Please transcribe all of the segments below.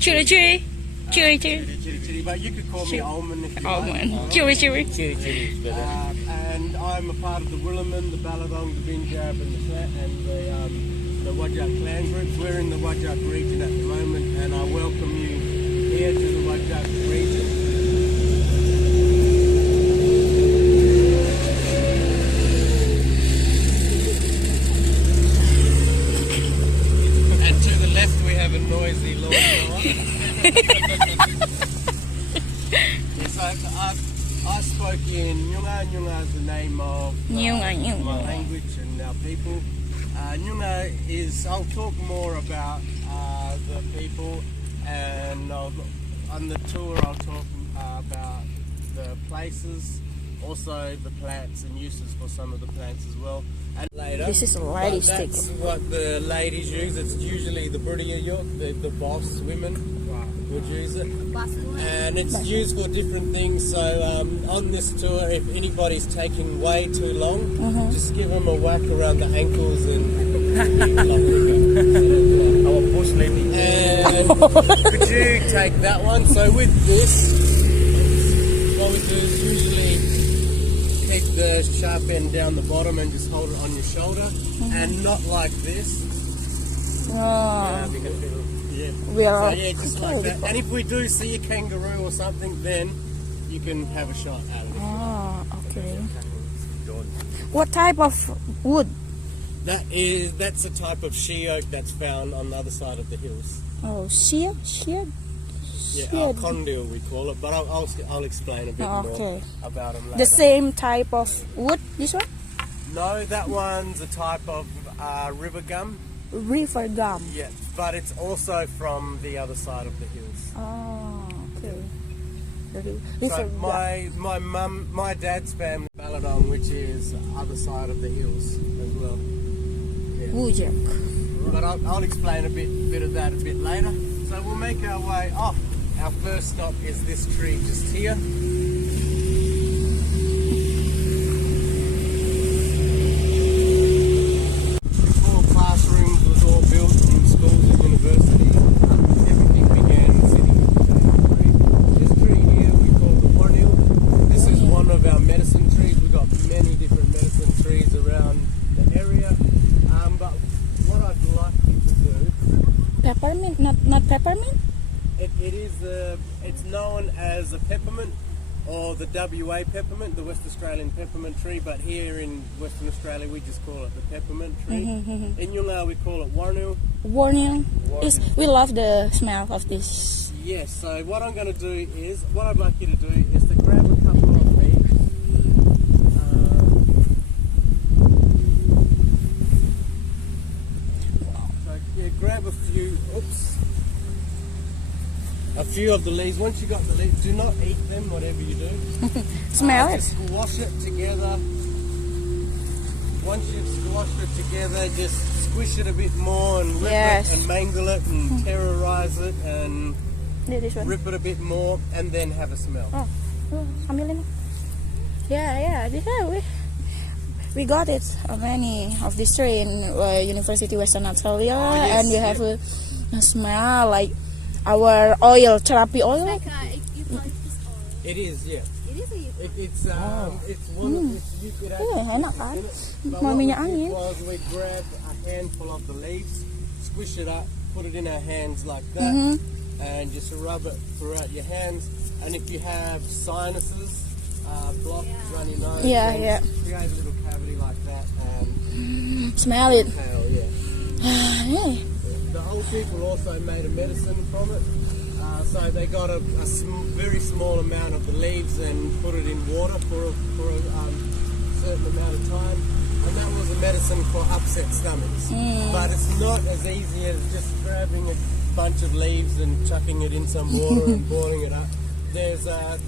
Chewy, chewy. Chewy, chewy. Chitty, but you could call me Almond if you Almond. like. Chewy, chewy. Chiri is better. And I'm a part of the Willaman, the Balladong, the Binjab, and the Wajak clan groups. We're in the Wajak region at the moment, and I welcome you here to the Wajak region. And to the left we have a noisy lawnmower. Yes, I spoke in Nyunga. Nyunga is the name of Nyunga. my language and our people. Nyunga is, I'll talk more about the people, and on the tour I'll talk about the places, also the plants and uses for some of the plants as well. And later, This is a lady stick. that's what the ladies use. It's usually the Bridia York, the boss women would use it. And it's used for different things. So on this tour, if anybody's taking way too long, just give them a whack around the ankles and Our bush lady. and could you take that one? So with this, what we do is usually keep the sharp end down the bottom and just hold it on your shoulder, and not like this. Oh, Because yeah. we are So yeah, just like that. And if we do see a kangaroo or something, then you can have a shot out of it. Oh, okay. What type of wood? That's a type of she oak that's found on the other side of the hills. Oh, sheer? Yeah, Shed. condyle we call it, but I'll explain a bit more Okay. about them later. The same type of wood, this one? No, that one's a type of river gum. River gum. Yeah, but it's also from the other side of the hills. Oh, okay. River So gum. my dad's family, Balladong, which is the other side of the hills as well. Yeah. Wujak. But I'll explain a bit of that a bit later. So we'll make our way off. Our first stop is this tree just here. Before classrooms was all built in schools and universities, everything began sitting in the same tree. This tree here we call the warnil. This is one of our medicine trees. We've got many different medicine trees around the area. But what I'd like you to do, Peppermint, not peppermint? it's known as a peppermint, or the WA peppermint, the West Australian peppermint tree, but here in Western Australia we just call it the peppermint tree. In Yunga we call it warnil. Warning. We love the smell of this. Yes, so what I'm going to do is, what I'd like you to do is to grab a couple of leaves. So yeah, grab a few of the leaves. Once you got the leaves, do not eat them, whatever you do. Smell it. Just squash it together. Once you've squashed it together, just squish it a bit more and rip Yes. it and mangle it and terrorize it and Yeah, this one. rip it a bit more and then have a smell. Oh, ambilin. Yeah. We got it many of this tree in University Western Australia, yes, and you have a smell like our oil, therapy oil. Like eucalyptus oil. It is, yeah. It is a eucalyptus. It's one of you could Yeah, enak kan? But Mau what we minyak did angin. was we grabbed a handful of the leaves, squish it up, put it in our hands like that, and just rub it throughout your hands. And if you have sinuses, blocked, runny nose, Yeah, then yeah. create a little cavity like that and Smell it. inhale, yeah. Yeah. The old people also made a medicine from it. So they got a very small amount of the leaves and put it in water for a certain amount of time. And that was a medicine for upset stomachs. But it's not as easy as just grabbing a bunch of leaves and chucking it in some water and boiling it up. There's a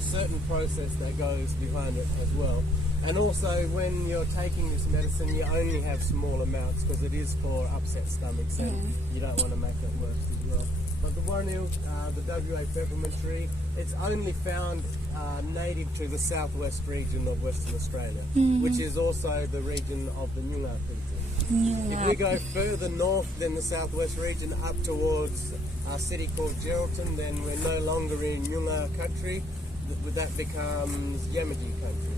certain process that goes behind it as well. And also when you're taking this medicine, you only have small amounts because it is for upset stomachs and you don't want to make it worse as well. But the warnil, the WA peppermint tree, it's only found native to the southwest region of Western Australia, which is also the region of the Nyunga people. If we go further north than the southwest region up towards a city called Geraldton, then we're no longer in Nyunga country. That becomes Yamaji country.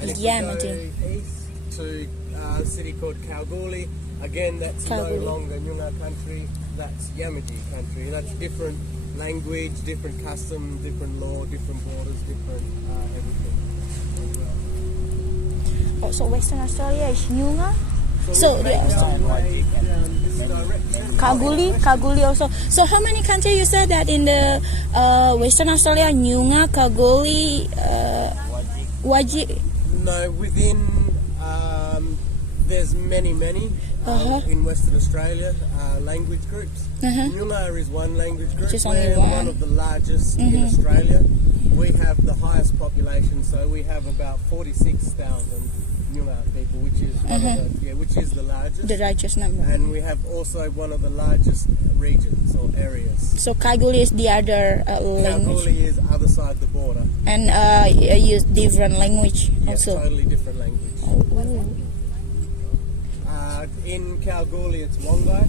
And if we Yamaji. go east to a city called Kalgoorlie, again that's no Kalgoorlie. longer Nyunga country, that's Yamaji country. That's different language, different custom, different law, different borders, different everything as well. Also, Western Australia is Nyunga. So So we the make our way down this direction. Kalgoorlie also. So how many countries you said that in the Western Australia? Nyunga, Kalgoorlie, Wajik. No, within there's many in Western Australia language groups. Nyunga is one language group. Just only We're one. one of the largest in Australia. We have the highest population, so we have about 46,000 Nyunga people, which is which is the largest. The largest number. And we have also one of the largest regions or areas. So Kalgoorlie is the other language, Kalgoorlie is other side the border. and use different language Yeah, also. totally different language. In Kalgoorlie, it's Wongai.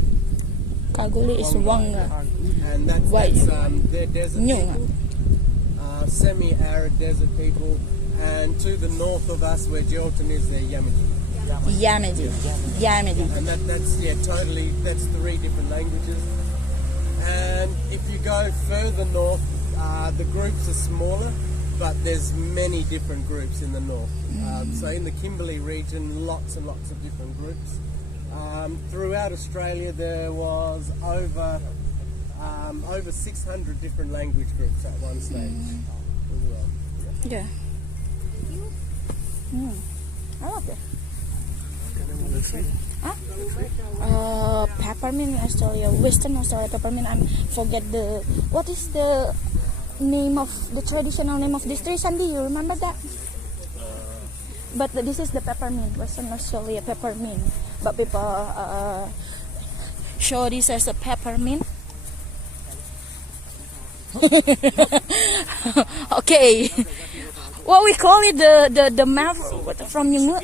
Kalgoorlie is Wanga. And that's they're desert Nyunga. people, semi-arid desert people. And to the north of us, where Geraldton is, they're Yamaji. Yamaji. And that's three different languages. And if you go further north, the groups are smaller, but there's many different groups in the north. So in the Kimberley region, lots and lots of different groups. Throughout Australia, there was over 600 different language groups at one stage as well. Yeah. I love it. Peppermint in Australia, Western Australia peppermint. I forget what is the name of the traditional name of this tree, Sandy? You remember that? But this is the peppermint, Western Australia peppermint. But people show this as a peppermint. Okay. What we call it, the map from Nyunga.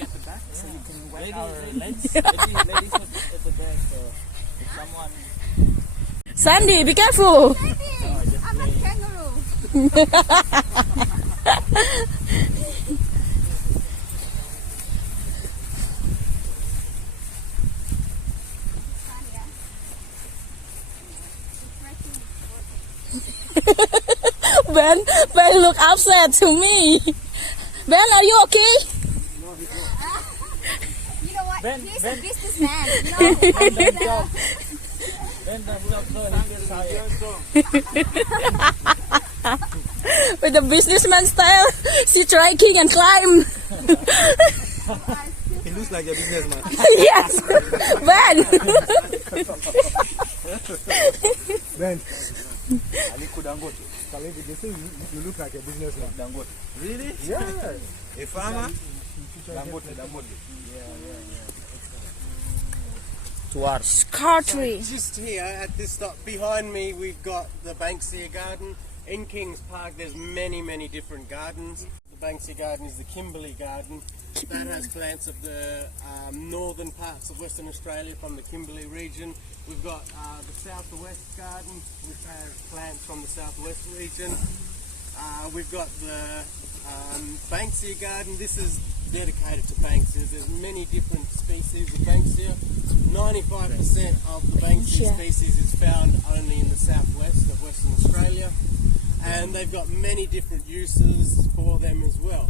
Sandy, be careful. I'm a kangaroo. Ben look upset to me. Ben, are you okay? You know what? He's a businessman. You know? With the businessman style, she trekking and climb. He looks like a businessman. Yes, Ben. Ben, Aliko Dangote. Kalegi, they say you look like a businessman. Dangote. Really? Yeah. A farmer? Dangote. Towards car tree. Just here at this stop behind me, we've got the Banksia Garden. In Kings Park, there's many different gardens. The Banksia Garden is the Kimberley Garden. That has plants of the northern parts of Western Australia from the Kimberley region. We've got the Southwest Garden, which has plants from the Southwest region. We've got the Banksia Garden. This is dedicated to Banksia. There's many different species of Banksia. 95% of the Banksia species is found only in the southwest of Western Australia, and they've got many different uses for them as well.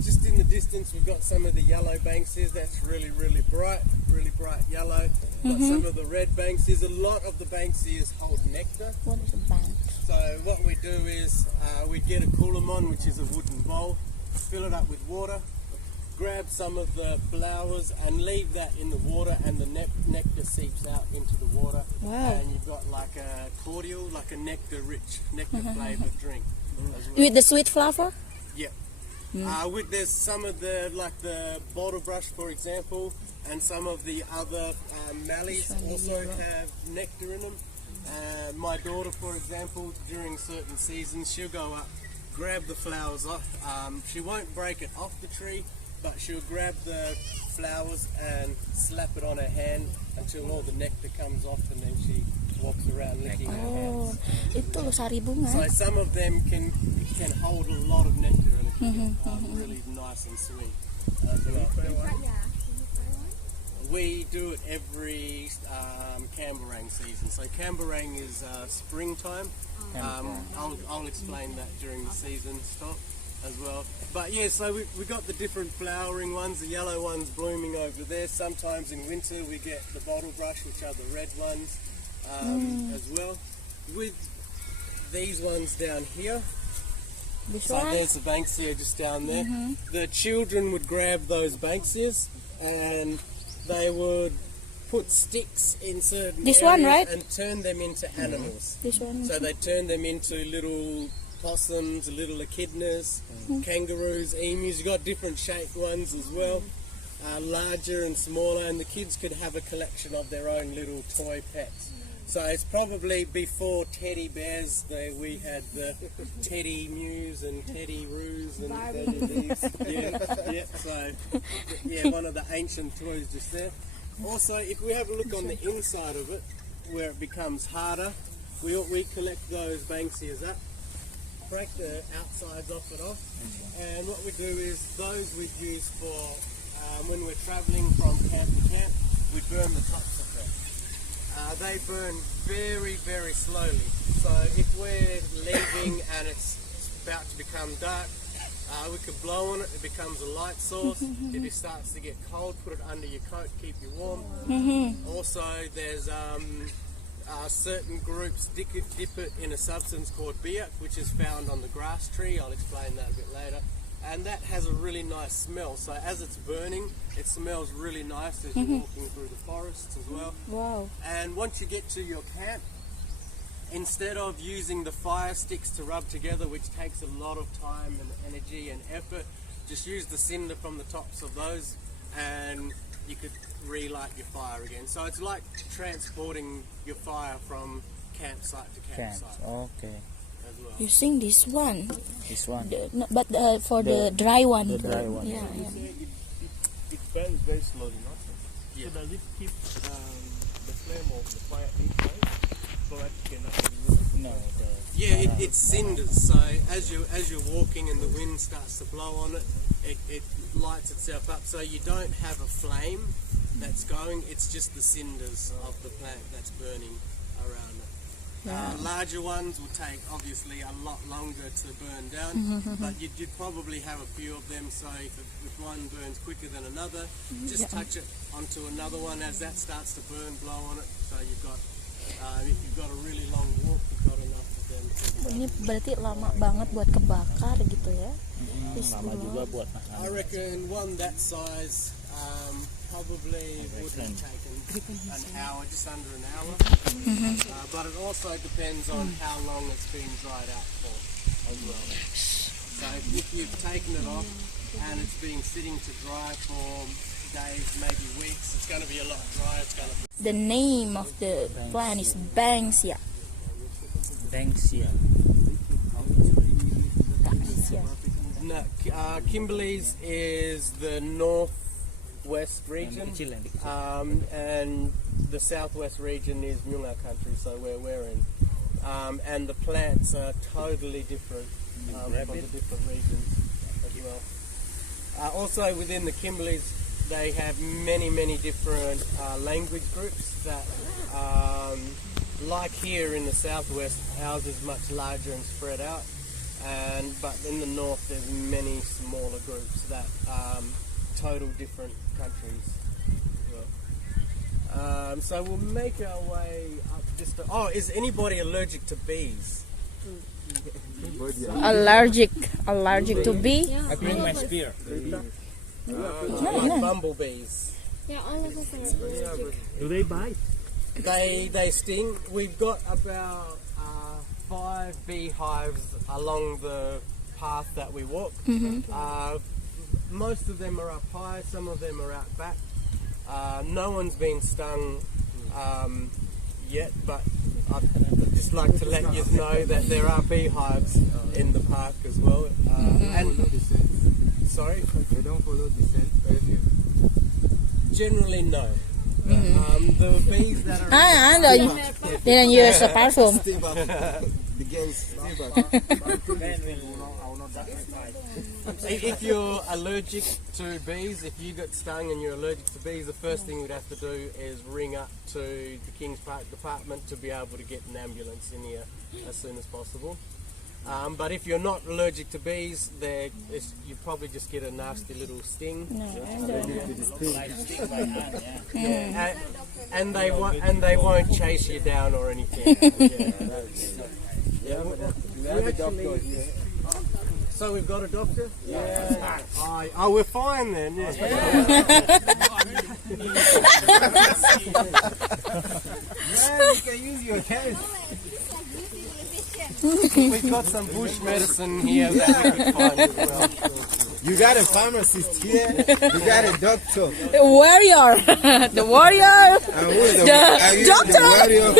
Just in the distance, we've got some of the yellow Banksias. That's really bright yellow. Got some of the red Banksias. A lot of the Banksias hold nectar. What is a bank? So what we do is we get a coolamon, which is a wooden bowl, fill it up with water, grab some of the flowers and leave that in the water, and the nectar seeps out into the water. Wow. And you've got like a cordial, like a nectar-rich, nectar-flavoured drink as well. With the sweet flower? Yeah. There's some of the, like the bottle brush, for example, and some of the other mallees also have nectar in them. My daughter, for example, during certain seasons, she'll go up, grab the flowers off. She won't break it off the tree, but she'll grab the flowers and slap it on her hand until all the nectar comes off, and then she walks around licking her Oh, hands. itu loh sari bunga. So some of them can hold a lot of nectar, and it can be really nice and sweet as well. We do it every Camberang season. So Camberang is springtime. I'll explain that during the season stop as well. But yeah, so we got the different flowering ones. The yellow ones blooming over there. Sometimes in winter we get the bottle brush, which are the red ones as well. With these ones down here. This So one? there's the banksia just down there. The children would grab those banksias and they would put sticks in certain This areas one, right? and turn them into animals. This one. So they turn them into little possums, little echidnas, kangaroos, emus. You've got different shaped ones as well, larger and smaller, and the kids could have a collection of their own little toy pets. So it's probably before teddy bears, we had the teddy mews and teddy roos and teddy leaves. Yeah, so yeah, one of the ancient toys just there. Also, if we have a look on the inside of it, where it becomes harder, we collect those banksias up, break the outsides off it off, and what we do is those we use for when we're travelling from camp to camp, we burn the tops of them. They burn very, very slowly. So if we're leaving and it's about to become dark, we could blow on it, it becomes a light source. If it starts to get cold, put it under your coat, keep you warm. Also, there's certain groups dip it in a substance called biak, which is found on the grass tree. I'll explain that a bit later. And that has a really nice smell. So as it's burning, it smells really nice as you're walking through the forests as well. Wow. And once you get to your camp, instead of using the fire sticks to rub together, which takes a lot of time and energy and effort, just use the cinder from the tops of those and you could relight your fire again. So it's like transporting your fire from campsite to campsite Okay. as well. Using this one. This one. No, but for the dry one. the dry one. Yeah, You yeah. say it burns very slowly, no? Yeah. So does it keep the flame of the fire inside so that you can actually use it? No. Yeah, it's cinders. So as you're walking and the wind starts to blow on it, it lights itself up. So you don't have a flame that's going. It's just the cinders of the plant that's burning around it. Larger ones will take obviously a lot longer to burn down, but you'd probably have a few of them. So if one burns quicker than another, just touch it onto another one as that starts to burn, blow on it. So you've got if you've got a really long walk, you've got enough of them. Ini berarti lama banget buat kebakar gitu ya. This Lama juga blood. buat I reckon one that size probably wouldn't have taken an hour, just under an hour. But it also depends on how long it's been dried out for as well. So if you've taken it off and it's been sitting to dry for days, maybe weeks, it's going to be a lot drier. It's going to be The name of the plant is banksia. Banksia. Banksia. no, Kimberley's is the northwest region. Kecil yang dikecil. And the southwest region is Myunga country, so where we're in. And the plants are totally different from the different regions as well. Also within the Kimberleys, they have many different language groups that, like here in the southwest, ours is much larger and spread out. But in the north, there's many smaller groups that total different countries. So we'll make our way up just to, is anybody allergic to bees? Allergic to bee? I bring my spear. Like bumblebees. Yeah, all of us are allergic. Do they bite? They sting. We've got about 5 beehives along the path that we walk. Most of them are up high, some of them are out back. No one's been stung yet, but I'd just like to let you know that there are beehives in the park as well. And sorry, They don't follow the scent. Generally, no. The bees that are Didn't use the perfume. If you're allergic to bees, if you get stung and you're allergic to bees, the first thing we'd have to do is ring up to the Kings Park Department to be able to get an ambulance in here as soon as possible. But if you're not allergic to bees, you probably just get a nasty little sting. And they won't chase you down or anything. So we've got a doctor? Yeah. Oh, we're fine then. Yeah. You can use your hands. We've got some bush medicine here that we could find as well. You got a pharmacist here. You got a doctor. The warrior. The warrior. And who is the doctor. warrior?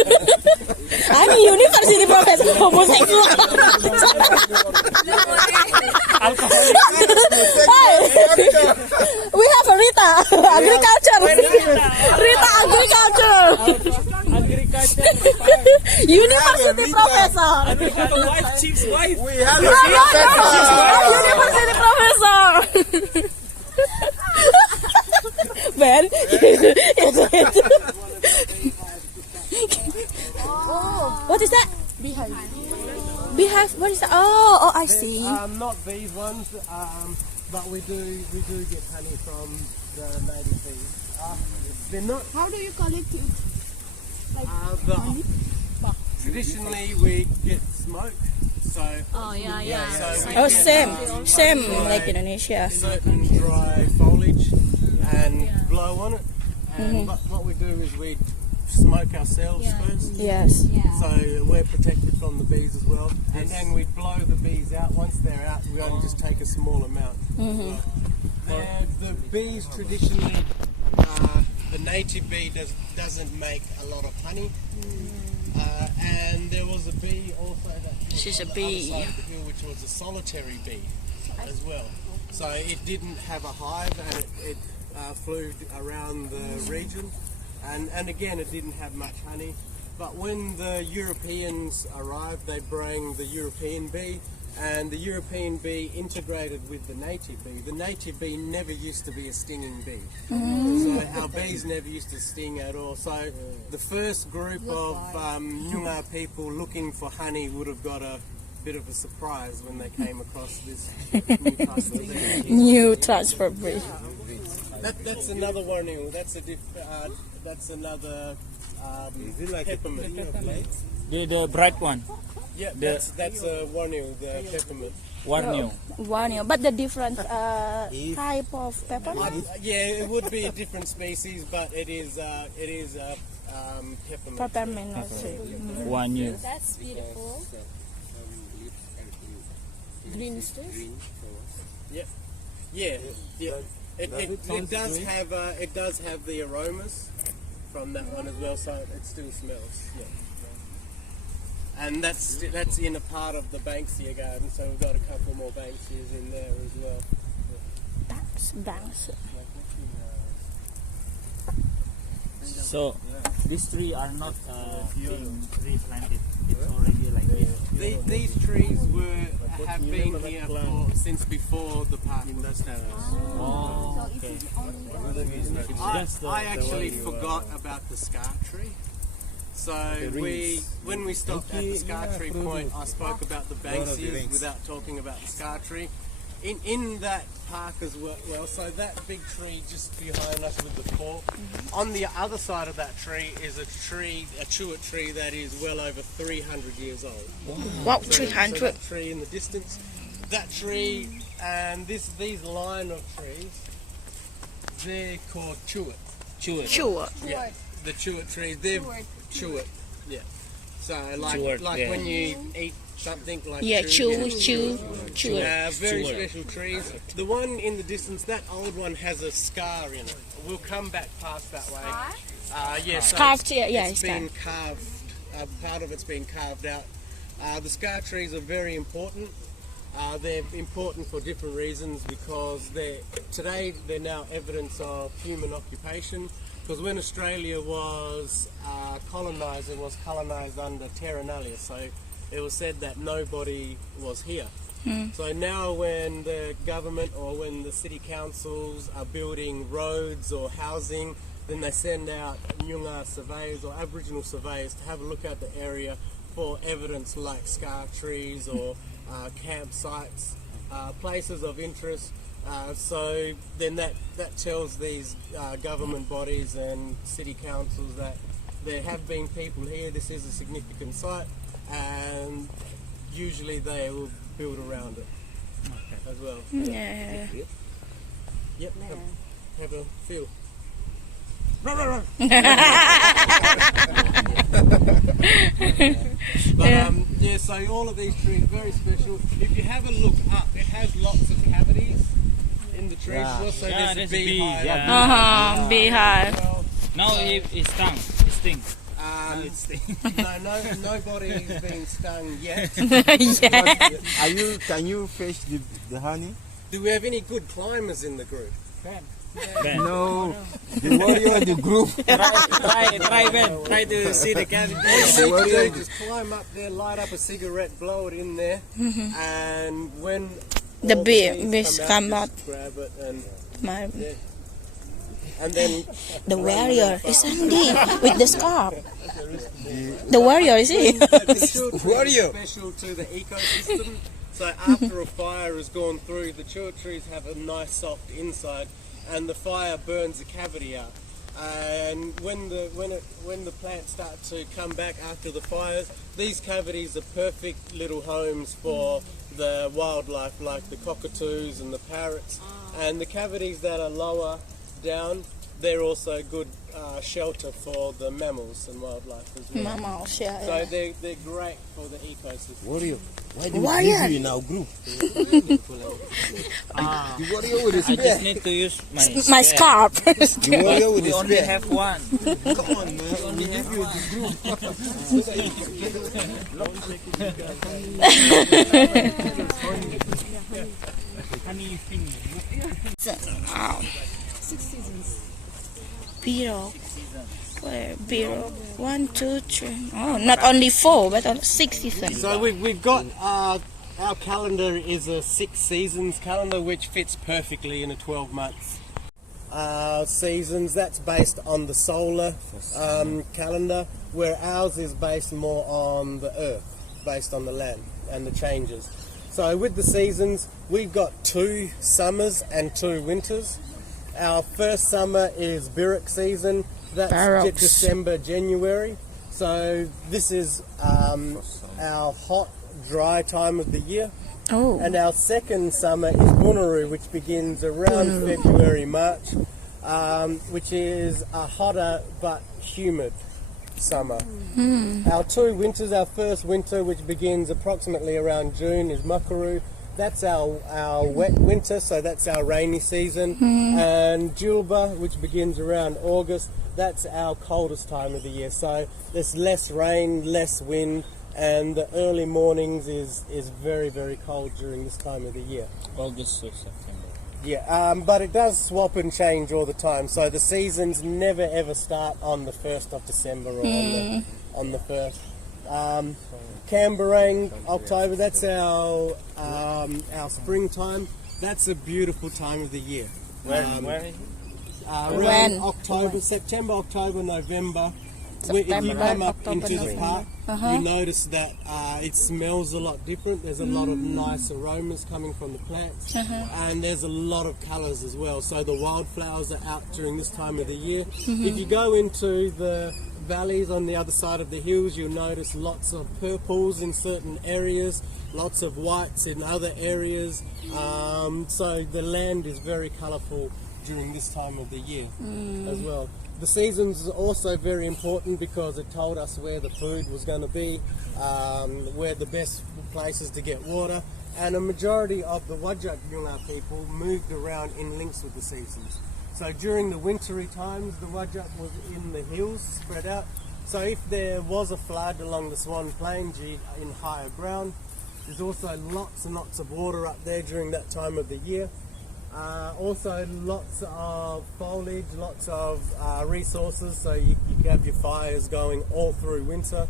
I'm a university professor. Homosexual. Hey, we have a Rita. Agriculture. Rita agriculture. University professor. Chief's wife. We have a University professor. Man. What is that? Beehive. Beehive. What is that? Oh, I see. Not these ones, but we do get honey from the native bees. They're not. How do you call it? Traditionally, we get smoke. So. Oh yeah. So we Oh, get, same like Indonesia. certain dry foliage and blow on it. And what we do is we smoke ourselves first. Yes. So we're protected from the bees as well. And then we blow the bees out. Once they're out, we only just take a small amount. The bees traditionally, the native bee doesn't make a lot of honey. And there was a bee also that She's a on the bee. other side of the hill, which was a solitary bee as well. So it didn't have a hive, and it flew around the region. And again, it didn't have much honey. But when the Europeans arrived, they bring the European bee, and the European bee integrated with the native bee. The native bee never used to be a stinging bee. So our bees never used to sting at all. So the first group of Nyungar people looking for honey would have got a bit of a surprise when they came across this new type of bee. New transfer breed. That's another warning. That's another peppermint. The bright one. Yeah, that's a warning, the peppermint. Warnio. One, but the different type of peppermint. Yeah, it would be a different species, but it is peppermint. Peppermint also. Warnio. That's beautiful. Green stuff. Yeah. It does have the aromas from that one as well, so it still smells. Yeah. And that's in a part of the Banksia garden, so we've got a couple more Banksias in there as well. Banks. So these three are not being replanted. It's already like this. These trees have been here since before the park was established. Oh, okay. I actually forgot about the scar tree. So when we stopped at the scar tree point, I spoke about the Banksias without talking about the scar tree. In that park as well, so that big tree just behind us with the fork, on the other side of that tree is a chewit tree that is well over 300 years old. Wow, So 300. that tree in the distance, that tree and these line of trees, they're called chewit. Sure. Yeah, the chewit trees, they're chewit. Yeah. So like when you eat something like Chew. very special trees. The one in the distance, that old one has a scar in it. We'll come back past that way. So Carved, yeah, it's it's been carved. Part of it's been carved out. The scar trees are very important. They're important for different reasons because today they're now evidence of human occupation. Because when Australia was colonised, it was colonised under terra nullius, so it was said that nobody was here. So now when the government or when the city councils are building roads or housing, then they send out Nyunga surveyors or Aboriginal surveyors to have a look at the area for evidence like scar trees or campsites, places of interest. So then that tells these government bodies and city councils that there have been people here, this is a significant site, and usually they will build around it as well. Yeah. Yep, have a feel. But yeah, so all of these trees very special. If you have a look up, it has lots of cavities in the trees. Also, Yeah, there's a there's a bee, beehive. yeah. Beehive. Well, Now it stings. Nobody's been stung yet. Yeah. Can you fetch the honey? Do we have any good climbers in the group? Ben, No. The warrior in the group. try to see the All you need to do, just climb up there, light up a cigarette, blow it in there, and when The all bees come out. just grab it and My, and then the warrior is Andy with the scarf. The warrior is he? the children Warrior. are special to the ecosystem. So after a fire has gone through, the trees have a nice soft inside, and the fire burns the cavity out. And when the plants start to come back after the fires, these cavities are perfect little homes for the wildlife, like the cockatoos and the parrots. And the cavities that are lower down, they're also good shelter for the mammals and wildlife as well. Mammals, yeah. So they're great for the ecosystem. Warrior. Why do Warrior. we leave you in our group? The warrior with the I spear. just need to use My spear. scarf. The warrior with We the only spear. have one. Come on, man. We only leave you with the group. Wow. Beetle. Where? Beetle. 1, 2, 3. Oh, not only 4, but 6 seasons. So we've got our calendar is a 6 seasons calendar, which fits perfectly in a 12 months. Seasons, that's based on the solar calendar, where ours is based more on the earth, based on the land and the changes. So with the seasons, we've got 2 summers and 2 winters. Our first summer is Birik season, that's Barracks. December, January. So this is our hot, dry time of the year. Oh. And our second summer is Bunuru, which begins around February, March, which is a hotter but humid summer. Our 2 winters, our first winter, which begins approximately around June, is Makaru. That's our wet winter, so that's our rainy season. And Julba, which begins around August, that's our coldest time of the year. So there's less rain, less wind, and the early mornings is very, very cold during this time of the year. August to September. Yeah, but it does swap and change all the time. So the seasons never ever start on the 1st of December or on the 1st. Camberang, October, that's our springtime. That's a beautiful time of the year. Where is it? Around When? October, September, October, November. If you September, come up October, into the November. park, you notice that it smells a lot different. There's a lot of nice aromas coming from the plants, and there's a lot of colours as well. So the wildflowers are out during this time of the year. If you go into the valleys on the other side of the hills, you'll notice lots of purples in certain areas, lots of whites in other areas. So the land is very colourful during this time of the year as well. The seasons are also very important because it told us where the food was going to be, where the best places to get water, and a majority of the Wajak Yunga people moved around in links with the seasons. So during the wintry times, the Wajak was in the hills, spread out. So if there was a flood along the Swan Plain in higher ground, There's also lots and lots of water up there during that time of the year. Also lots of foliage, lots of resources, so you can have your fires going all through winter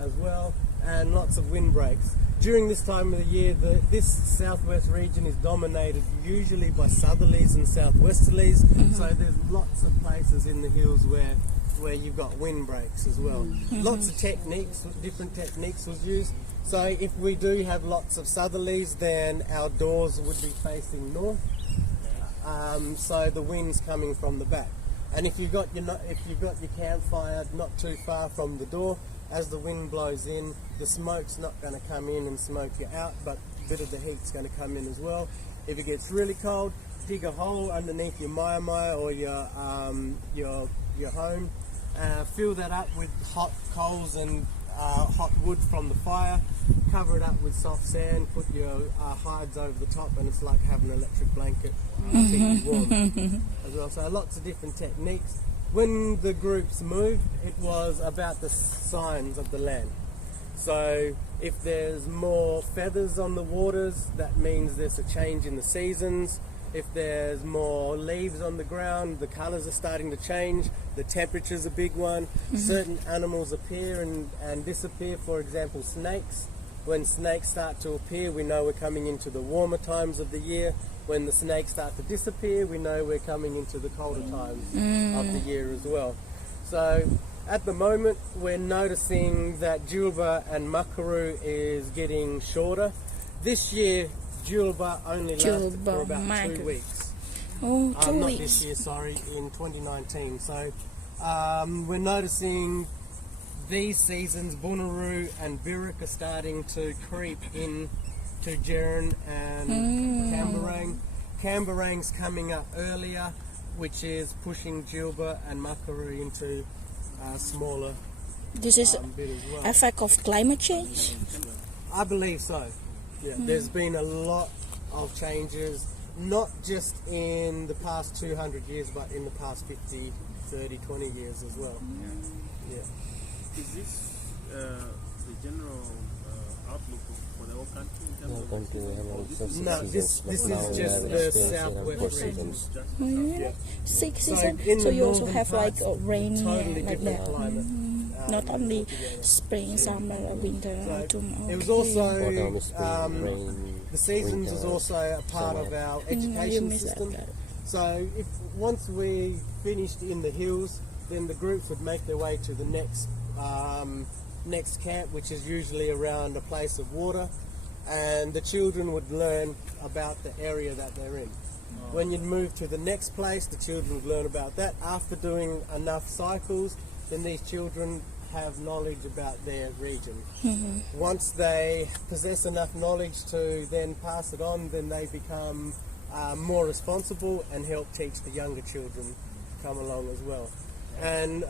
as well, and lots of windbreaks. During this time of the year, this southwest region is dominated usually by southerlies and southwesterlies, so there's lots of places in the hills where you've got windbreaks as well. Lots of techniques, different techniques was used. So if we do have lots of southerlies, then our doors would be facing north. So the wind's coming from the back. And if you've got your campfire not too far from the door, as the wind blows in, the smoke's not going to come in and smoke you out, but a bit of the heat's going to come in as well. If it gets really cold, dig a hole underneath your maya or your home, fill that up with hot coals and hot wood from the fire, cover it up with soft sand, put your hides over the top, and it's like having an electric blanket to keep you warm as well. So lots of different techniques. When the groups moved, it was about the signs of the land. So if there's more feathers on the waters, that means there's a change in the seasons. If there's more leaves on the ground, the colours are starting to change. The temperature's a big one. Certain animals appear and disappear. For example, snakes. When snakes start to appear, we know we're coming into the warmer times of the year. When the snakes start to disappear, we know we're coming into the colder times of the year as well. So at the moment, we're noticing that Julba and Makaru is getting shorter. This year, Julba only lasted for about 2 weeks. Oh, 2 Not weeks. this year, sorry, in 2019. So we're noticing these seasons, Bunuru and Birik are starting to creep in to Jeren and Camberang. Camberang's coming up earlier, which is pushing Julba and Makaru into smaller This is bit as well. effect of climate change. I believe so. Yeah, there's been a lot of changes, not just in the past 200 years, but in the past 50, 30, 20 years as well. Yeah. Is this the general outlook for the whole country in terms of No, this is just the southwest region. Yeah. 6 So seasons. in So the you also northern have like parts, a rain totally like different that. climate. Not only altogether. spring, summer, or winter, So autumn. it was Okay. also the seasons is also a part of our You education miss system. that. So if once we finished in the hills, then the groups would make their way to the next camp, which is usually around a place of water, and the children would learn about the area that they're in. When you'd move to the next place, the children would learn about that. After doing enough cycles, then these children have knowledge about their region. Once they possess enough knowledge to then pass it on, then they become more responsible and help teach the younger children come along as well. And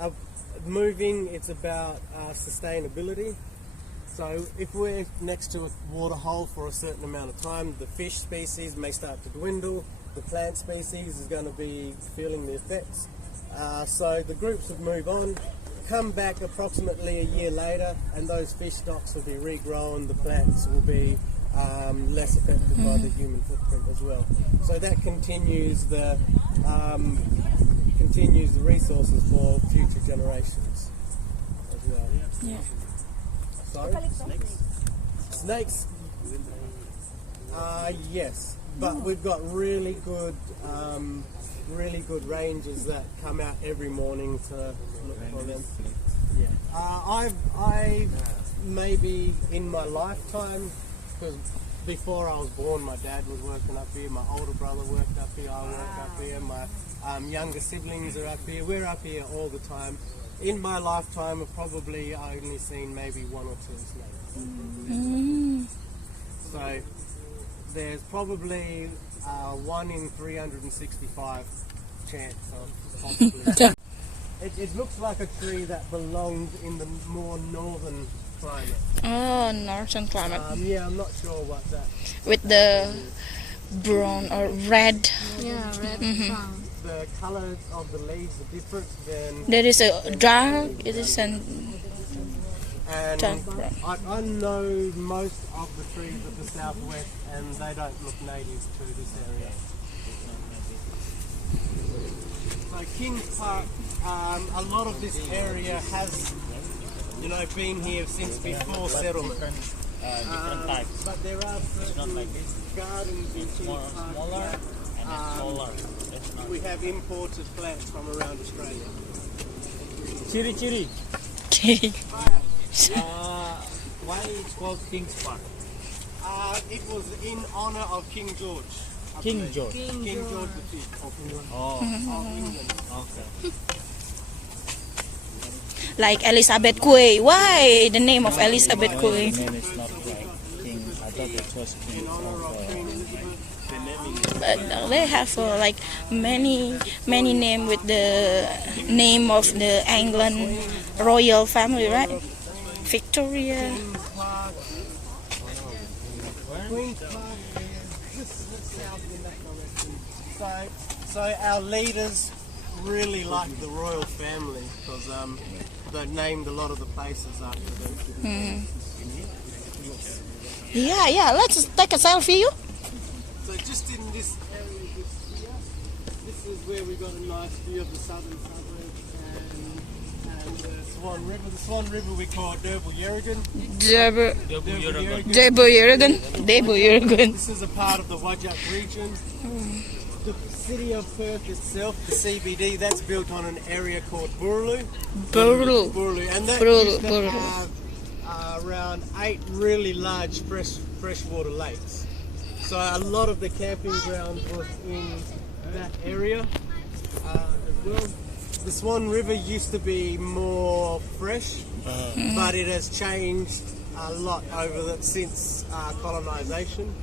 moving, it's about sustainability. So if we're next to a water hole for a certain amount of time, the fish species may start to dwindle, the plant species is going to be feeling the effects. So the groups would move on, come back approximately a year later, and those fish stocks will be regrown, the plants will be less affected by the human footprint as well. So that continues the resources for future generations as well. Yeah. Sorry? Snakes? Yes, but we've got really good rangers that come out every morning to look for them. Yeah. I've maybe in my lifetime, because before I was born, my dad was working up here, my older brother worked up here, I worked up here, my younger siblings are up here. We're up here all the time. In my lifetime, I've probably only seen maybe 1 or 2 snakes. So there's probably 1 in 365 chance of possibly. It looks like a tree that belonged in the more northern climate. Oh, northern climate Yeah, I'm not sure what that. with the brown or red. Yeah, red brown. The colours of the leaves are different than. There is a dark. It is an And Jack Brown. I know most of the trees of the southwest, and they don't look native to this area. So Kings Park, a lot of this area has, been here since before settlement. Different types. But there are It's not certain like this. gardens in Kings More Park smaller that, and it's taller. It's not. we have imported plants from around Australia. Chiri chiri. Okay. Why it's called King's Park? It was in honour of King George. I King believe. George. King George V of England. Oh, Of England. okay. Like Elizabeth Quay. Why the name of Elizabeth The Quay? name is not like King. I thought it was King. In honour of Queen Elizabeth. But they have like many name with the name of the England royal family, right? Victoria. Queen's Park. Queen's Park is just south in that direction. So our leaders really like the royal family because they named a lot of the places after them. Yeah. Let's take a selfie, you. So just in this area just here, this is where we got a nice view of the southern suburbs and the Swan River. The Swan River we call Aborigin. Debu This is a part of the Wajak region. The city of Perth itself, the CBD, that's built on an area called Boorloo. And that used to have around 8 really large freshwater lakes. So a lot of the camping grounds was in that area as well. The Swan River used to be more fresh, but it has changed a lot since colonisation.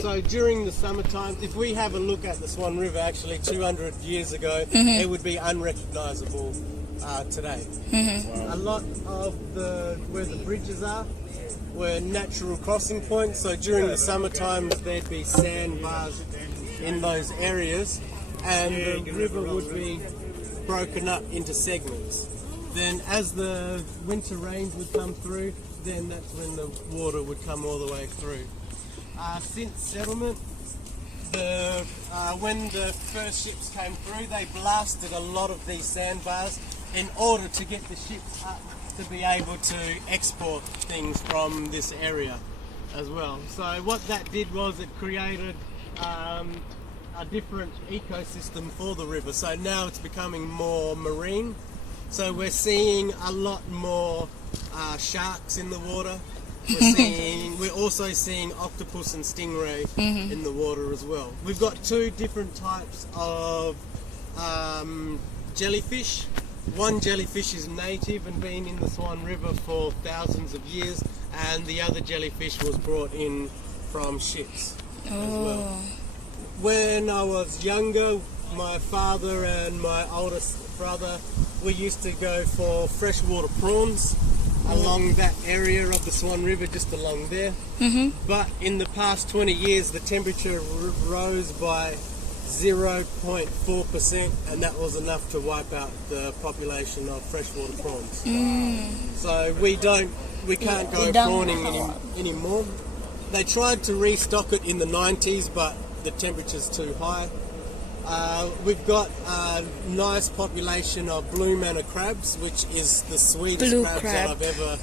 So during the summertime, if we have a look at the Swan River, actually 200 years ago, it would be unrecognisable today. A lot of where the bridges are were natural crossing points, so during the summertime there'd be sandbars in those areas and the river would be broken up into segments. Then as the winter rains would come through, then that's when the water would come all the way through. Since settlement, when the first ships came through, they blasted a lot of these sandbars in order to get the ships up to be able to export things from this area as well. So what that did was it created a different ecosystem for the river. So now it's becoming more marine. So we're seeing a lot more sharks in the water. We're also seeing octopus and stingray in the water as well. We've got 2 different types of jellyfish. One jellyfish is native and been in the Swan River for thousands of years, and the other jellyfish was brought in from ships as well. When I was younger, my father and my oldest brother, we used to go for freshwater prawns along that area of the Swan River, just along there. But in the past 20 years, the temperature rose by 0.4%, and that was enough to wipe out the population of freshwater prawns. So we can't go prawning anymore. They tried to restock it in the 90s, but the temperature's too high. We've got a nice population of blue manna crabs, which is the sweetest crabs that I've ever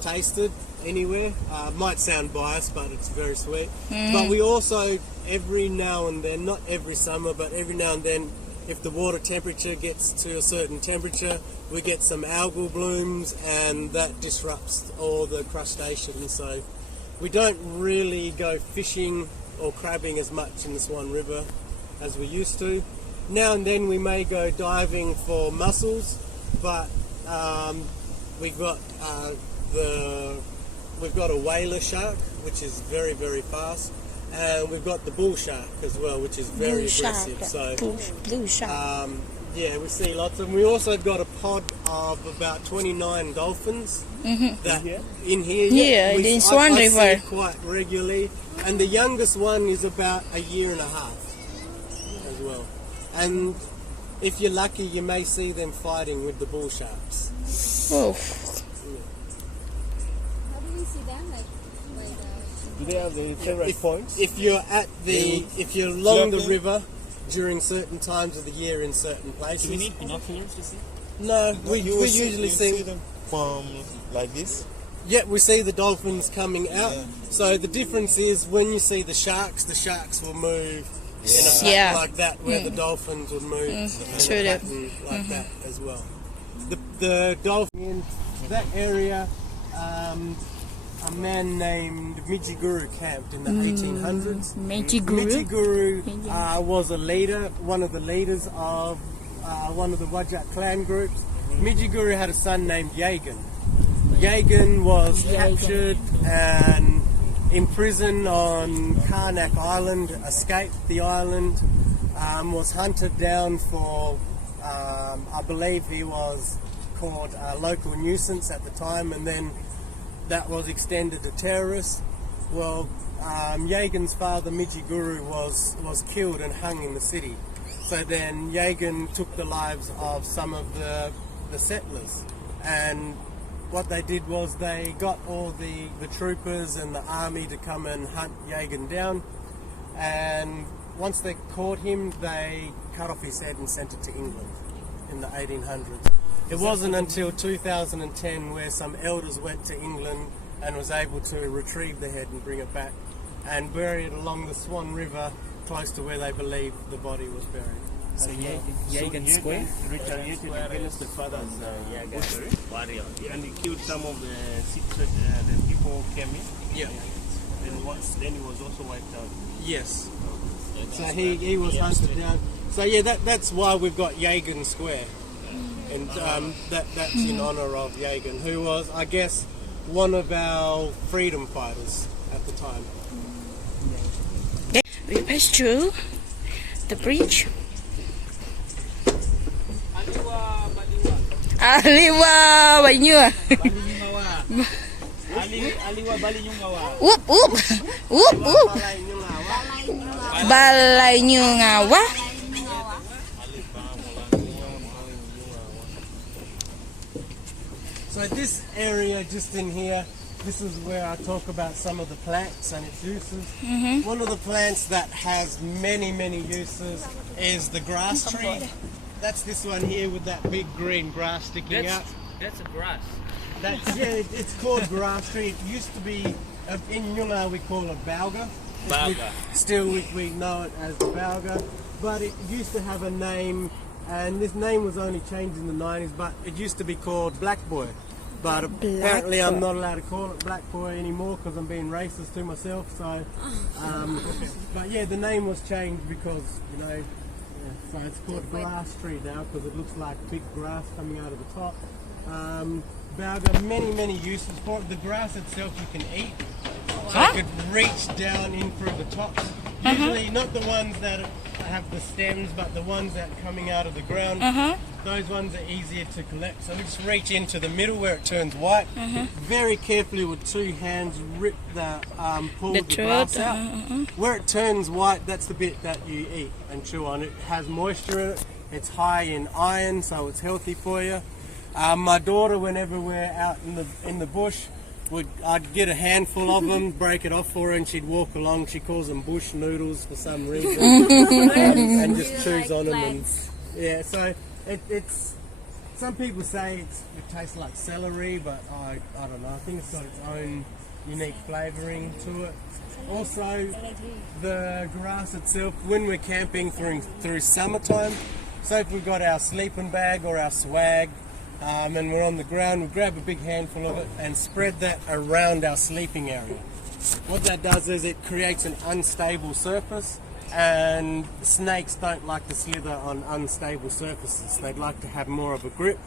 tasted anywhere. Might sound biased, but it's very sweet. But we also, every now and then, not every summer, but every now and then, if the water temperature gets to a certain temperature, we get some algal blooms, and that disrupts all the crustaceans. So we don't really go fishing or crabbing as much in the Swan River as we used to. Now and then we may go diving for mussels, but we've got a whaler shark, which is very, very fast, and we've got the bull shark as well, which is very aggressive. So blue shark. yeah, we see lots of them. We also got a pod of about 29 dolphins that in here. Yeah, in Swan I River. see quite regularly, and the youngest one is about a year and a half as well. And if you're lucky, you may see them fighting with the bull sharks. Oh. can see them like by the. Do they have the favorite points? If you're if you're along the river during certain times of the year in certain places. Do we need binoculars to see? No, we usually see them from like this. Yeah, we see the dolphins coming out. So the difference is when you see the sharks will move in a pattern like that, where the dolphins would move in True a that. pattern like that as well. The dolphin in that area, a man named Mijiguru camped in the 1800s. Mijiguru was a leader, one of the leaders of one of the Wajak clan groups. Mijiguru had a son named Yagan. Yagan was captured and imprisoned on Karnak Island, escaped the island, was hunted down for, I believe he was called a local nuisance at the time, and then that was extended to terrorists. Well, Yagan's father, Mijiguru, was killed and hung in the city. So then Yagan took the lives of some of the settlers, and what they did was they got all the troopers and the army to come and hunt Yagan down, and once they caught him, they cut off his head and sent it to England in the 1800s. It wasn't until 2010 where some elders went to England and was able to retrieve the head and bring it back and bury it along the Swan River, close to where they believe the body was buried. So Yagan Square? Retaliated against the father's Warrior. and he killed some of the secret the people came in. Yeah. Then he was also wiped out. Yes. So he was hunted down. So yeah, that's why we've got Yagan Square, and that's in honour of Yagan, who was, I guess, one of our freedom fighters at the time. We passed through the bridge. Aliwa Banyua. Aliwa Bali Nyungawa. Whoop whoop. Whoop whoop. Balay Nyungawa. So this area just in here, this is where I talk about some of the plants and its uses. One of the plants that has many uses is the grass tree. That's this one here with that big green grass sticking out. That's a grass. It's called grass tree. It used to be, in Yunga we call it balga. Still we know it as the balga, but it used to have a name, and this name was only changed in the 90s, but it used to be called black boy. But apparently I'm not allowed to call it black boy anymore because I'm being racist to myself. So, but yeah, the name was changed because, you know, so it's called grass tree now because it looks like big grass coming out of the top. Balga, many uses for it. The grass itself you can eat, so you could reach down in through the tops. Usually not the ones that have the stems, but the ones that are coming out of the ground. Those ones are easier to collect. So we just reach into the middle where it turns white. Very carefully with two hands rip pull the grass out. Where it turns white, that's the bit that you eat and chew on. It has moisture in it. It's high in iron, so it's healthy for you. My daughter, whenever we're out in the bush, I'd get a handful of them, break it off for her, and she'd walk along. She calls them bush noodles for some reason, and just chews on them. And, yeah, so it's. Some people say it tastes like celery, but I don't know. I think it's got its own unique flavouring to it. Also, the grass itself, when we're camping through summertime, so if we've got our sleeping bag or our swag, and we're on the ground, we grab a big handful of it and spread that around our sleeping area. What that does is it creates an unstable surface, and snakes don't like to slither on unstable surfaces. They'd like to have more of a grip.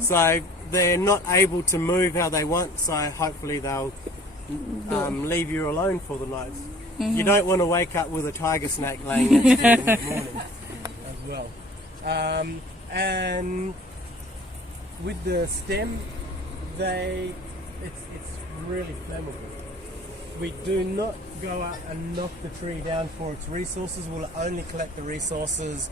So they're not able to move how they want, so hopefully they'll leave you alone for the night. You don't want to wake up with a tiger snake laying next to you in the morning as well. And with the stem, it's really flammable. We do not go out and knock the tree down for its resources. We'll only collect the resources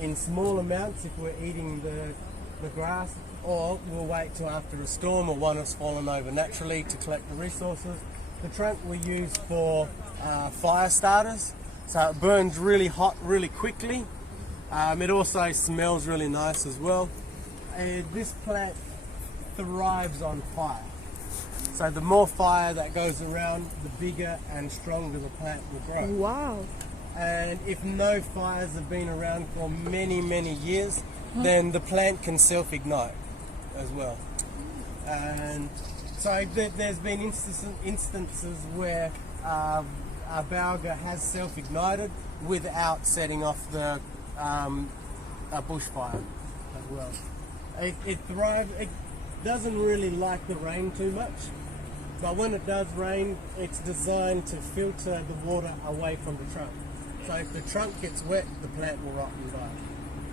in small amounts if we're eating the grass. or we'll wait till after a storm or one has fallen over naturally to collect the resources. The trunk we use for fire starters, so it burns really hot really quickly. It also smells really nice as well. This plant thrives on fire. So the more fire that goes around, the bigger and stronger the plant will grow. Wow. And if no fires have been around for many, many years, then the plant can self-ignite as well. And so there's been instances where a bauga has self-ignited without setting off a bushfire as well. It thrives. It doesn't really like the rain too much, but when it does rain, it's designed to filter the water away from the trunk. So if the trunk gets wet, the plant will rot and die.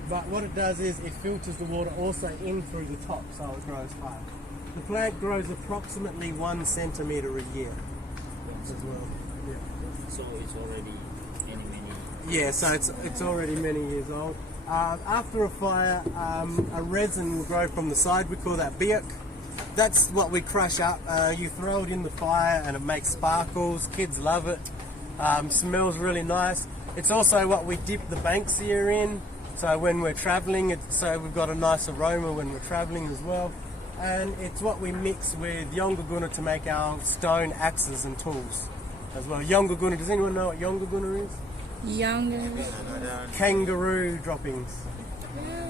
But what it does is it filters the water also in through the top, so it grows higher. The plant grows approximately 1 centimetre a year as well. Yeah. So it's already many. Yeah, so it's already many years old. After a fire, a resin will grow from the side. We call that biak. That's what we crush up. You throw it in the fire and it makes sparkles. Kids love it. Smells really nice. It's also what we dip the banksia in. So when we're travelling, so we've got a nice aroma when we're travelling as well. And it's what we mix with yongaguna to make our stone axes and tools as well. Yongaguna, does anyone know what yongaguna is? Younger. Kangaroo droppings.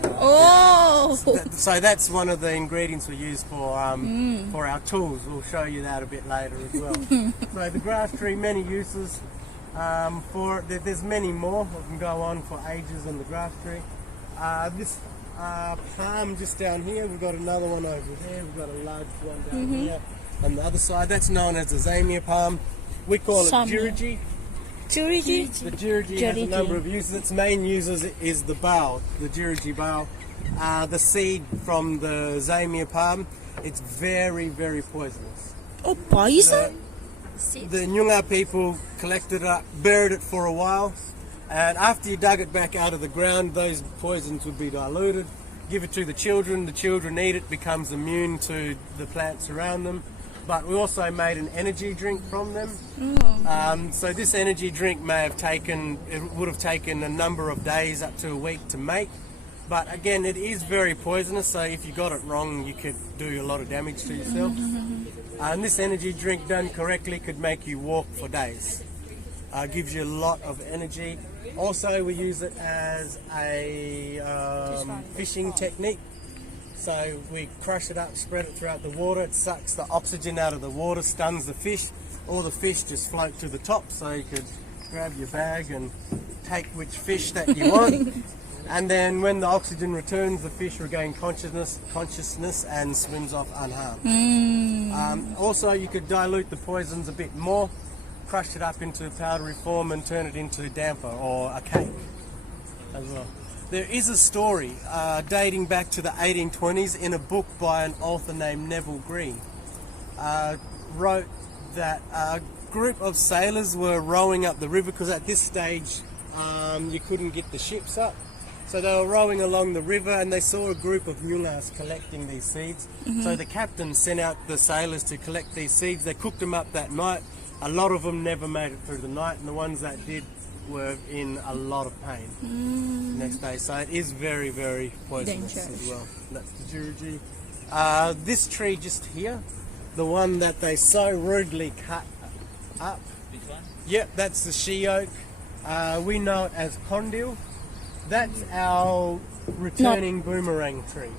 Oh. So that's one of the ingredients we use for our tools. We'll show you that a bit later as well. So the grass tree, many uses for it. There's many more. We can go on for ages on the grass tree. This palm just down here, we've got another one over there. We've got a large one down here on the other side. That's known as the Zamia palm. We call it jirigi. Jirigi. The jirigi has a number of uses. Its main uses is the bough, the jirigi bough. The seed from the Zamia palm, it's very, very poisonous. Oh, poison? The Nyunga people collected it, buried it for a while, and after you dug it back out of the ground, those poisons would be diluted. Give it to the children eat it, becomes immune to the plants around them. But we also made an energy drink from them. So this energy drink would have taken a number of days up to a week to make. But again, it is very poisonous, so if you got it wrong, you could do a lot of damage to yourself. And this energy drink done correctly could make you walk for days. Gives you a lot of energy. Also, we use it as a fishing technique. So we crush it up, spread it throughout the water. It sucks the oxygen out of the water, stuns the fish. All the fish just float to the top, so you could grab your bag and take which fish that you want. And then when the oxygen returns, the fish regain consciousness and swims off unharmed. Also, you could dilute the poisons a bit more, crush it up into a powdery form and turn it into a damper or a cake as well. There is a story dating back to the 1820s in a book by an author named Neville Green. Wrote that a group of sailors were rowing up the river because at this stage you couldn't get the ships up. So they were rowing along the river and they saw a group of mulas collecting these seeds. So the captain sent out the sailors to collect these seeds. They cooked them up that night. A lot of them never made it through the night, and the ones that did were in a lot of pain next day. So it is very, very poisonous as well. That's the jirigi. This tree just here, the one that they so rudely cut up. Which one? Yep, that's the she oak. We know it as condil. That's our returning boomerang tree.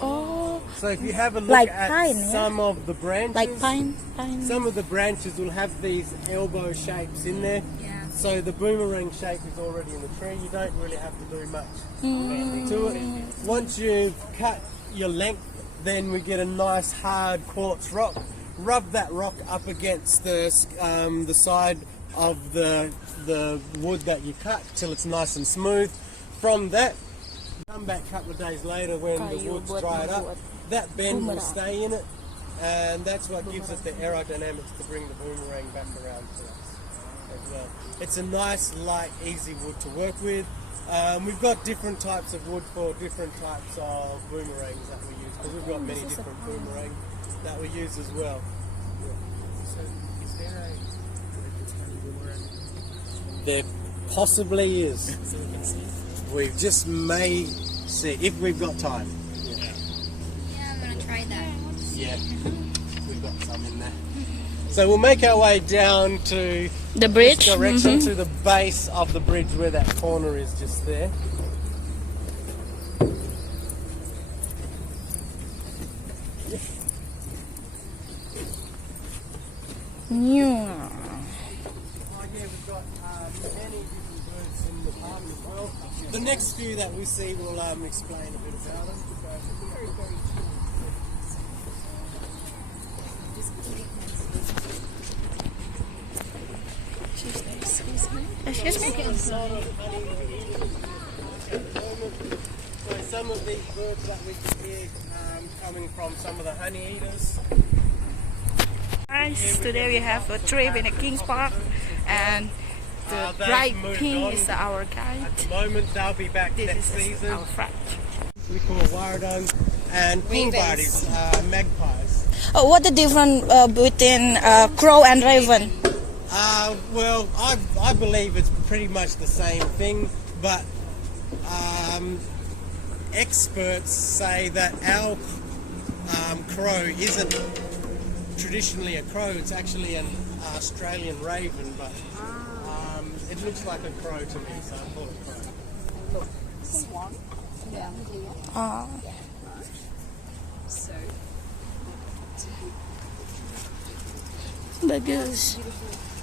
Oh, So if you have a look Like at pine, yeah? some of the branches, like pine. some of the branches will have these elbow shapes in there. Yeah. So the boomerang shape is already in the tree. You don't really have to do much to it. Once you've cut your length, then we get a nice hard quartz rock. Rub that rock up against the side of the wood that you cut till it's nice and smooth. From that, come back a couple of days later when the wood's dried up. That bend will stay in it, and that's what gives it the aerodynamics to bring the boomerang back around to us as well. It's a nice, light, easy wood to work with. We've got different types of wood for different types of boomerangs that we use, because we've got many different boomerangs that we use as well. So, is there a boomerang? There possibly is. So we can see. We just may see if we've got time. Yeah, I'm gonna try that. Yeah, we've got some in there. So we'll make our way down to The bridge. this direction to the base of the bridge where that corner is just there. Yeah. Oh yeah, we've got many different birds in the park as well. The next few that we see will explain a bit about them. Excuse me? So some of these birds that we can hear coming from some of the honey eaters. Guys, today we have a trip in the King's Park, and the They've bright moved pink on. is our guide. At the moment they'll be back This next is season. our friend. We call waradong and pingbirdies, magpies. Oh, what the difference between crow and raven? Well, I believe it's pretty much the same thing, but experts say that our crow isn't traditionally a crow, it's actually an Australian raven, but it looks like a crow to me, so I call it crow. Bagus.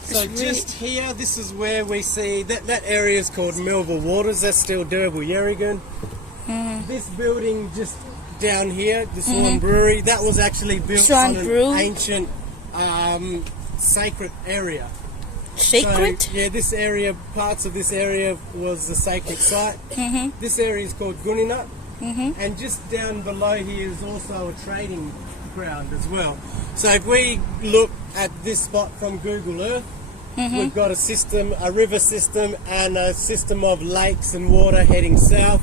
So just here, this is where we see that area is called Melville Waters. That's still Aborigin. This building just down here, the Swan Brewery, that was actually built Swan on Brew? an ancient sacred area. Sacred? So, yeah, this area, parts of this area was the sacred site. This area is called Gunina, and just down below here is also a trading ground as well. So if we look at this spot from Google Earth, we've got a system, a river system, and a system of lakes and water heading south.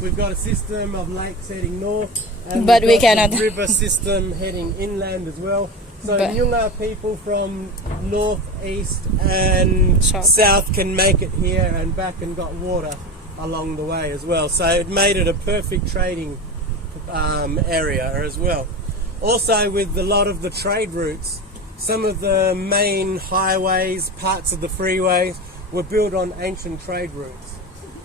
We've got a system of lakes heading north, and But we've we got cannot- a river system heading inland as well. So But- Nyunga people from north, east, and south can make it here and back, and got water along the way as well. So it made it a perfect trading area as well. Also, with a lot of the trade routes, some of the main highways, parts of the freeways, were built on ancient trade routes.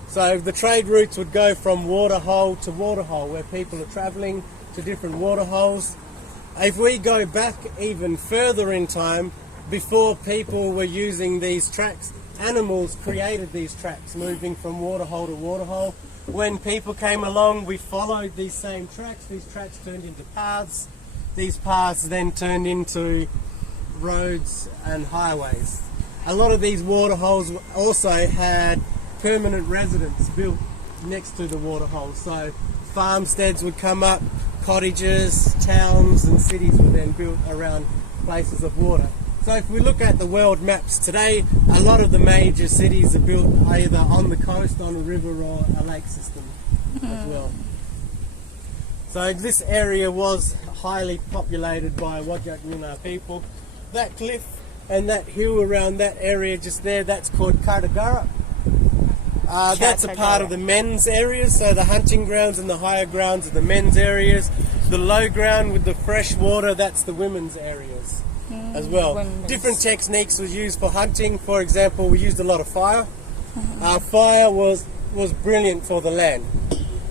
So the trade routes would go from waterhole to waterhole, where people are travelling to different waterholes. If we go back even further in time, before people were using these tracks, animals created these tracks, moving from waterhole to waterhole. When people came along, we followed these same tracks. These tracks turned into paths. These paths then turned into roads and highways. A lot of these waterholes also had permanent residents built next to the waterholes. So farmsteads would come up, cottages, towns and cities were then built around places of water. So if we look at the world maps today, a lot of the major cities are built either on the coast, on a river or a lake system as well. So this area was highly populated by Whadjuk Noongar people. That cliff and that hill around that area just there, that's called Kartagara. That's a part of the men's areas, so the hunting grounds and the higher grounds are the men's areas. The low ground with the fresh water, that's the women's areas as well. Different techniques were used for hunting. For example, we used a lot of fire. Fire was brilliant for the land.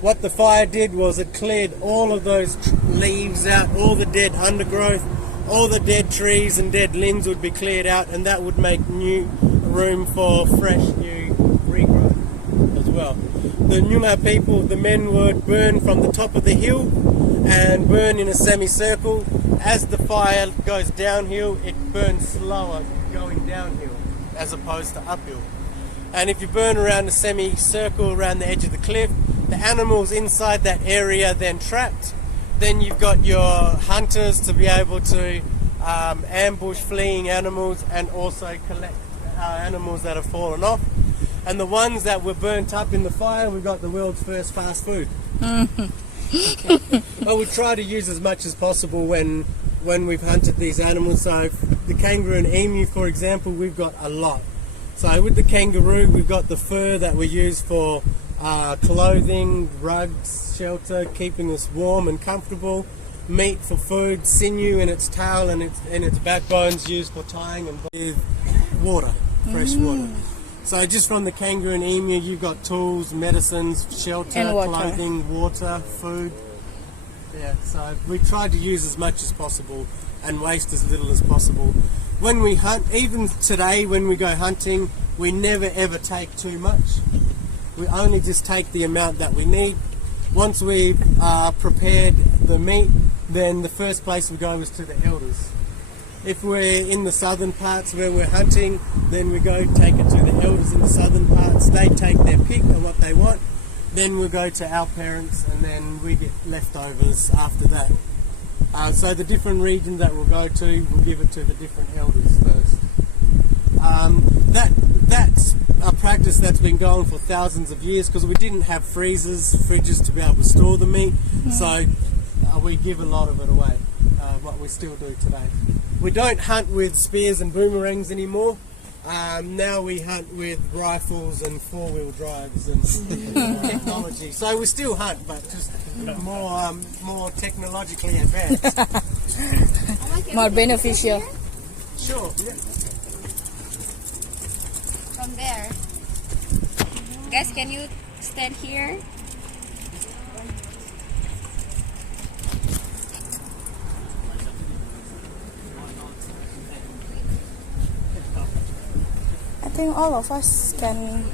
What the fire did was it cleared all of those leaves out, all the dead undergrowth, all the dead trees and dead limbs would be cleared out, and that would make new room for fresh new regrowth as well. The Noongar people, the men would burn from the top of the hill and burn in a semicircle. As the fire goes downhill, it burns slower going downhill as opposed to uphill. And if you burn around a semicircle around the edge of the cliff, the animals inside that area then trapped. Then you've got your hunters to be able to ambush fleeing animals and also collect the animals that have fallen off. And the ones that were burnt up in the fire, we got the world's first fast food. But we try to use as much as possible when we've hunted these animals. So the kangaroo and emu, for example, we've got a lot. So with the kangaroo, we've got the fur that we use for clothing, rugs, shelter, keeping us warm and comfortable. Meat for food, sinew in its tail and its backbones used for tying, and with water, fresh water. So just from the kangaroo and emu, you've got tools, medicines, shelter, And water. clothing, water, food. Yeah, so we try to use as much as possible and waste as little as possible. When we hunt, even today when we go hunting, we never ever take too much. We only just take the amount that we need. Once we've prepared the meat, then the first place we go is to the elders. If we're in the southern parts where we're hunting, then we go take it to the elders in the southern parts. They take their pick of what they want. Then we go to our parents, and then we get leftovers after that. So the different regions that we'll go to, we'll give it to the different elders first. That's a practice that's been going for thousands of years, because we didn't have freezers, fridges to be able to store the meat. So we give a lot of it away, what we still do today. We don't hunt with spears and boomerangs anymore. Now we hunt with rifles and four-wheel drives and technology. So we still hunt, but just more technologically advanced. More beneficial. Sure. Yeah. From there. Guys, can you stand here? I think all of us can.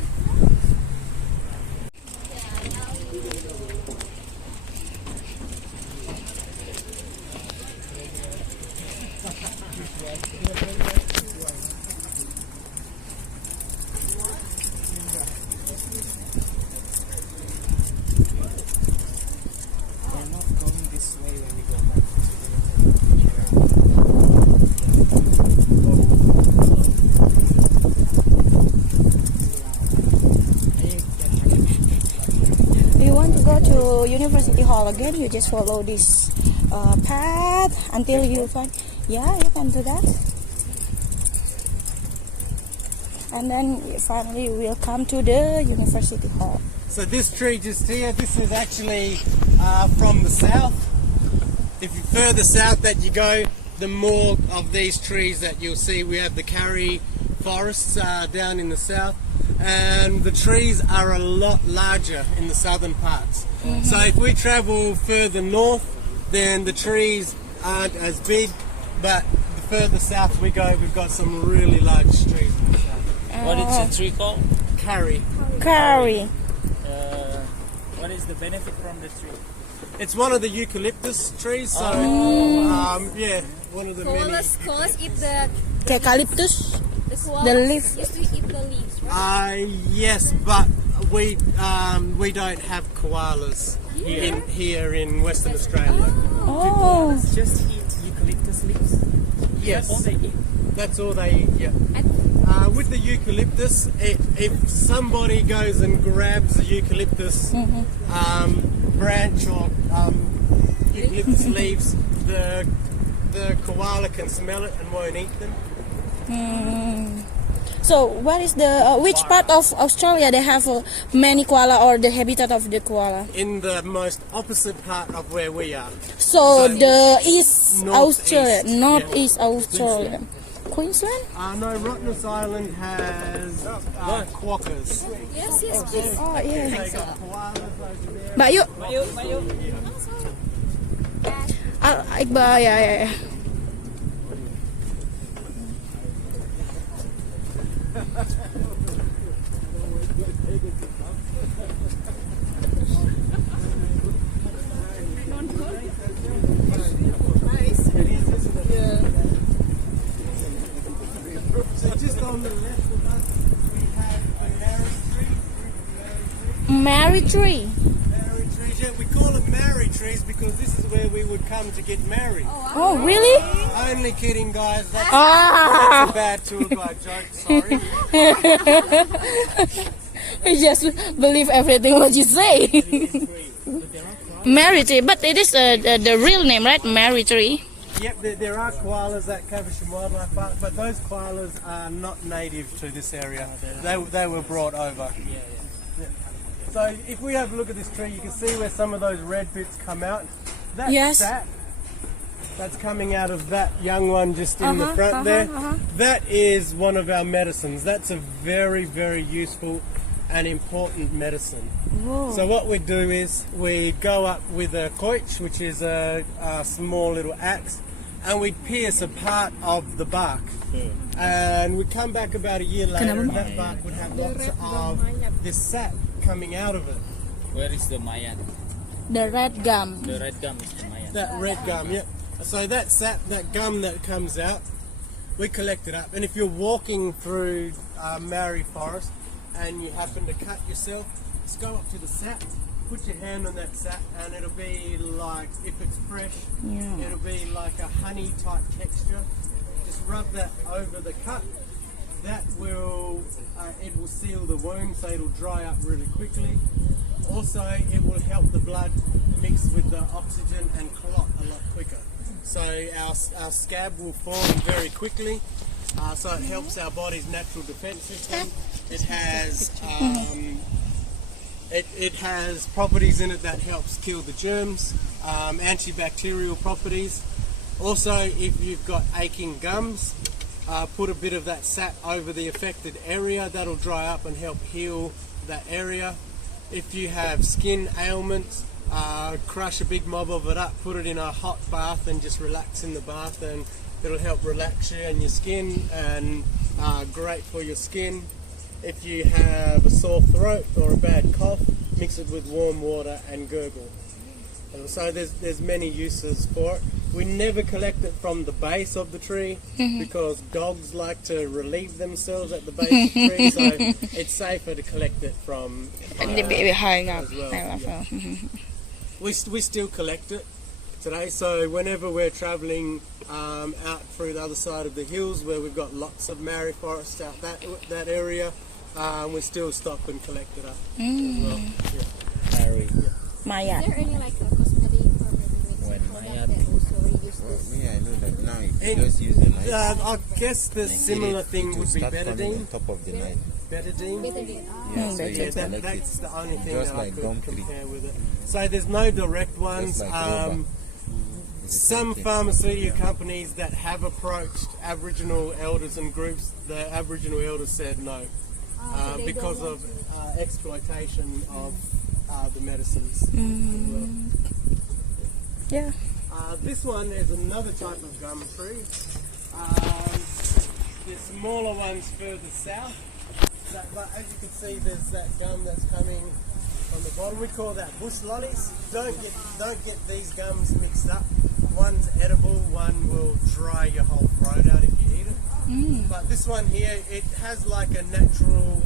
We're not going this way when we go back. You want to go to University Hall again? You just follow this path until you find. Yeah, you can do that. And then finally we'll come to the University Hall. So this tree just here, this is actually from the south. If you further south that you go, the more of these trees that you'll see. We have the Karri forests down in the south, and the trees are a lot larger in the southern parts. So if we travel further north, then the trees aren't as big, but the further south we go, we've got some really large trees in the south. What is the tree called? Karri. Karri. What is the benefit from the tree? It's one of the eucalyptus trees, so yeah, one of the many. Koalas eat the Eucalyptus. koalas The leaf. used to eat the leaves, right? Yes, but we don't have koalas here in Western Australia. Oh. Just eat eucalyptus leaves? Yes, All they eat? that's all they eat. Yeah. With the eucalyptus, if somebody goes and grabs a eucalyptus branch or eucalyptus leaves, the koala can smell it and won't eat them. So, what is the which part of Australia they have many koala or the habitat of the koala? In the most opposite part of where we are. So, So, the East northeast, Australia, yeah. Northeast Australia, Queensland. No, Rottnest Island has quokkas. Yes, yes, yes. Oh yeah. They got koalas over there. But you, Mayu. Iqbal, yeah. So just on the left of us, we have the marry tree. Marry tree. Marry trees, yeah, we call it marry trees trees because this is where we would come to get married. Oh, really? Only kidding, guys. That's Ah! a bad tour guide joke. Sorry. I just believe everything what you say. Mary tree, but it is the real name, right? Mary tree. Yep, there are koalas at Caversham Wildlife Park, but those koalas are not native to this area. They were brought over. Yeah. So if we have a look at this tree, you can see where some of those red bits come out. That's Yes. that's coming out of that young one just in the front there. That is one of our medicines. That's a very, very useful and important medicine. So what we do is we go up with a coich, which is a small little axe, and we pierce a part of the bark. And we come back about a year later, and that bark would have lots of this sap coming out of it. Where is the Mayan? The red gum. The red gum is the Mayan. That red gum, yep. So that sap, that gum that comes out, we collect it up. And if you're walking through Maori Forest and you happen to cut yourself, just go up to the sap, put your hand on that sap, and it'll be like, if it's fresh, it'll be like a honey type texture. Just rub that over the cut. That will, it will seal the wound, so it'll dry up really quickly. Also, it will help the blood mix with the oxygen and clot a lot quicker. So our scab will form very quickly. So it helps our body's natural defense system. It has it has properties in it that helps kill the germs, antibacterial properties. Also, if you've got aching gums, put a bit of that sap over the affected area. That'll dry up and help heal that area. If you have skin ailments, crush a big mob of it up, put it in a hot bath and just relax in the bath, and it'll help relax you and your skin, and great for your skin. If you have a sore throat or a bad cough, mix it with warm water and gurgle. So there's many uses for it. We never collect it from the base of the tree because dogs like to relieve themselves at the base of the tree, so it's safer to collect it from high up. as well. Yeah. We still collect it today, so whenever we're travelling out through the other side of the hills where we've got lots of Maori forests out that area, we still stop and collect it up as well. Mary. Maya. Is there any like a cosmetic or When product Maya. that also reduce this? Me, I know that now if you just use the knife, I guess the similar thing would be start coming betadine. on top of the knife. Betadine. Yeah, so Yeah, you collect that's it. the only thing Just that I like could gum tree. compare with it. So there's no direct ones. Just like rubber. It's the same Some thing. pharmaceutical companies that have approached Aboriginal elders and groups, the Aboriginal elders said no because of exploitation of the medicines. Yeah. This one is another type of gum tree. The smaller ones further south. But as you can see, there's that gum that's coming on the bottom. We call that bush lollies. Don't get these gums mixed up. One's edible, one will dry your whole throat out if you eat it. But this one here, it has like a natural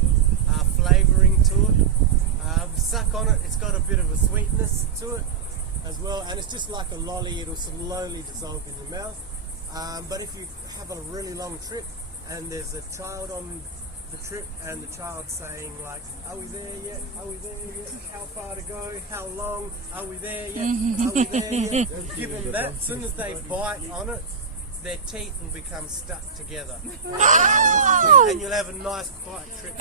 flavouring to it. Suck on it, it's got a bit of a sweetness to it as well, and it's just like a lolly. It'll slowly dissolve in your mouth. But if you have a really long trip and there's a child on the trip and the child's saying like, are we there yet? Are we there yet? How far to go? How long? Are we there yet? Are we there yet? Give them that. As soon as they bite on it, their teeth will become stuck together. And you'll have a nice quiet trip.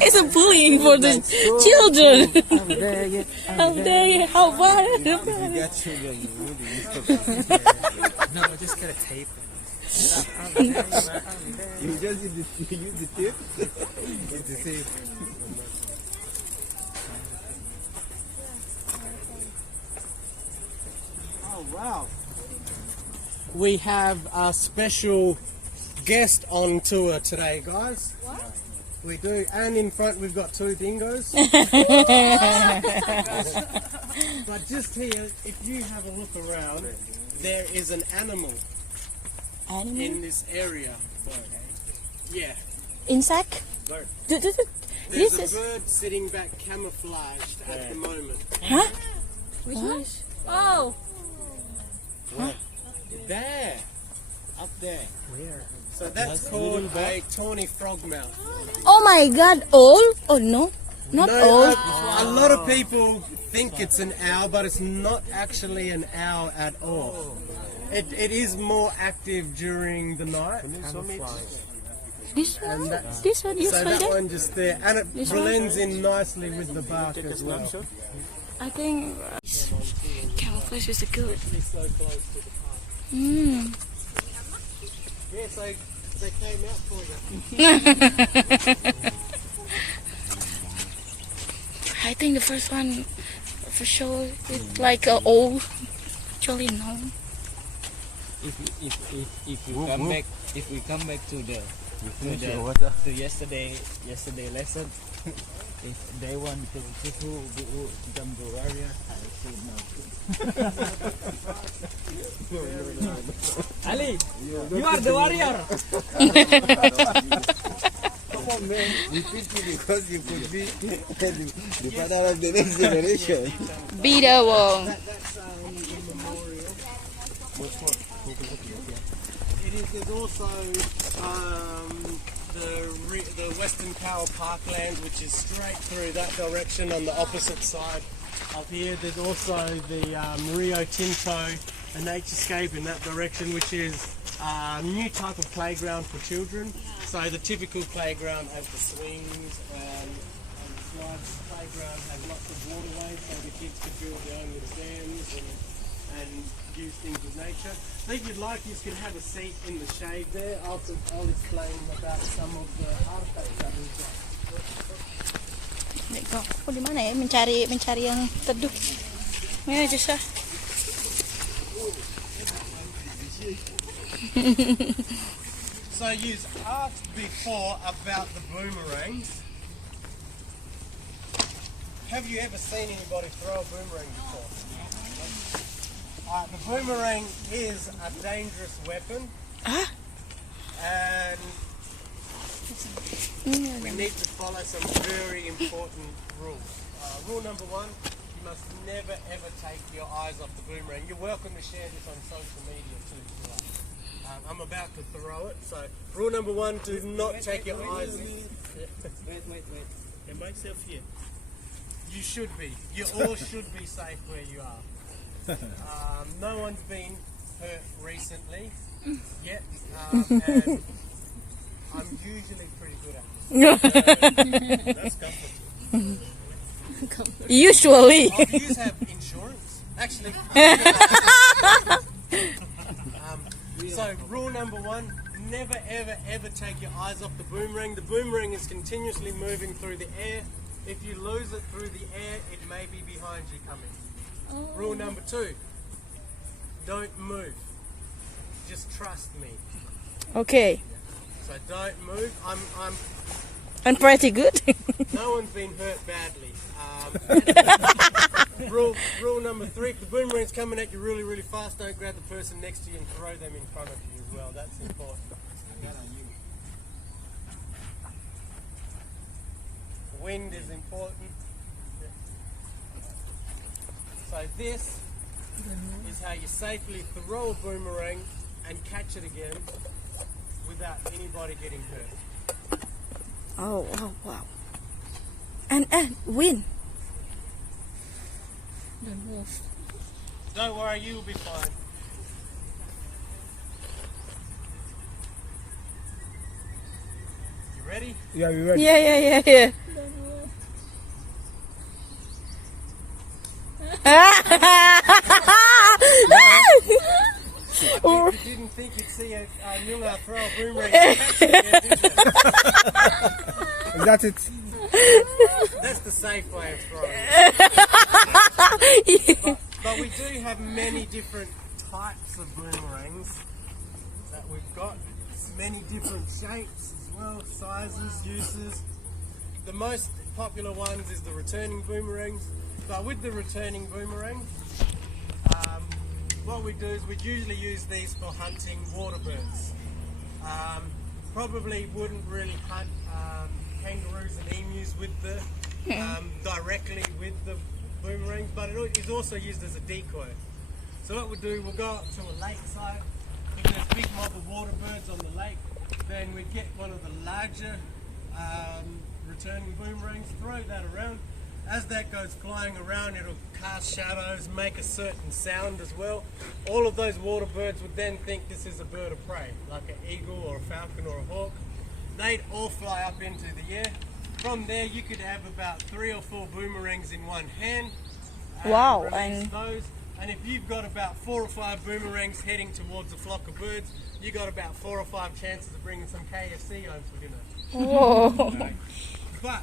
It's a bullying for the children. I'm there yet. How dare you? How far? If you got children, you would No, just get a tape. You just use the tip. It's the same. Oh wow. We have a special guest on tour today, guys. What? We do, and in front we've got two dingoes. But just here, if you have a look around, there is an animal in this area. Yeah. Insect? Bird. There's This a is- bird sitting back camouflaged at the moment. Huh? Which one? Oh, There. Up there. Where? So that's called a tawny frogmouth. Oh my god, all? Oh no, not all. A lot of people think it's an owl, but it's not actually an owl at all. It is more active during the night. This one, you So saw that that? one just there, and it This one? blends in nicely with the bark as well. I think camouflage is good. It's so close to the park. Mm. Yeah, so they came out for you. I think the first one for sure it's like a old. Actually no. If we come back to the to yesterday lesson, if they want to become the warrior, I say no. Ali, you are the warrior. Come on, man. We pick you because you could be the father of the next generation. Be the one. That's the memorial. It is. There's also the Western Power Parkland, which is straight through that direction on the opposite side. Up here, there's also the Rio Tinto, a naturescape in that direction, which is a new type of playground for children. So the typical playground has the swings and the slides. The playground has lots of waterways, so the kids could build their own little dams and use things with nature. So if you'd like, you can have a seat in the shade there. I'll explain about some of the artifacts that we've got. Oh, di mana ya mencari yang teduh. Ini aja sah. So you asked before about the boomerangs. Have you ever seen anybody throw a boomerang before? The boomerang is a dangerous weapon. Ah? And we need to follow some very important rules. Rule number one, you must never ever take your eyes off the boomerang. You're welcome to share this on social media too. I'm about to throw it, so rule number one, do not take your eyes. Wait. Am I safe here? You should be. You all should be safe where you are. No one's been hurt recently yet, and I'm usually pretty good at this. That's comforting. Usually. Oh, do you have insurance? Actually. So rule number one, never ever take your eyes off the boomerang. The boomerang is continuously moving through the air. If you lose it through the air, it may be behind you coming. Rule number two, don't move. Just trust me. Okay. So don't move. I'm pretty good. No one's been hurt badly. Rule number three, if the boomerang's coming at you really fast, don't grab the person next to you and throw them in front of you as well. That's important. Wind is important. So this is how you safely throw a boomerang and catch it again without anybody getting hurt. Oh wow. And win. Don't move. Don't worry, you'll be fine. You ready? Yeah, we ready. Yeah. You didn't think you'd see a Nunga throw a boomerang and catch it again, did you? That's it. That's the safe way of throwing it. But we do have many different types of boomerangs that we've got. Many different shapes as well, sizes, uses. The most popular ones is the returning boomerangs. But with the returning boomerang, what we do is we usually use these for hunting water birds. Probably wouldn't really hunt kangaroos and emus with the directly with the boomerangs, but it is also used as a decoy. So what we'll do, we'll go up to a lakeside. If there's a big mob of water birds on the lake, then we get one of the larger returning boomerangs, throw that around. As that goes flying around, it'll cast shadows, make a certain sound as well. All of those water birds would then think this is a bird of prey, like an eagle or a falcon or a hawk. They'd all fly up into the air. From there, you could have about 3 or 4 boomerangs in one hand. Wow, Release and those. And if you've got about 4 or 5 boomerangs heading towards a flock of birds, you got about 4 or 5 chances of bringing some KFC home for dinner. whoa. But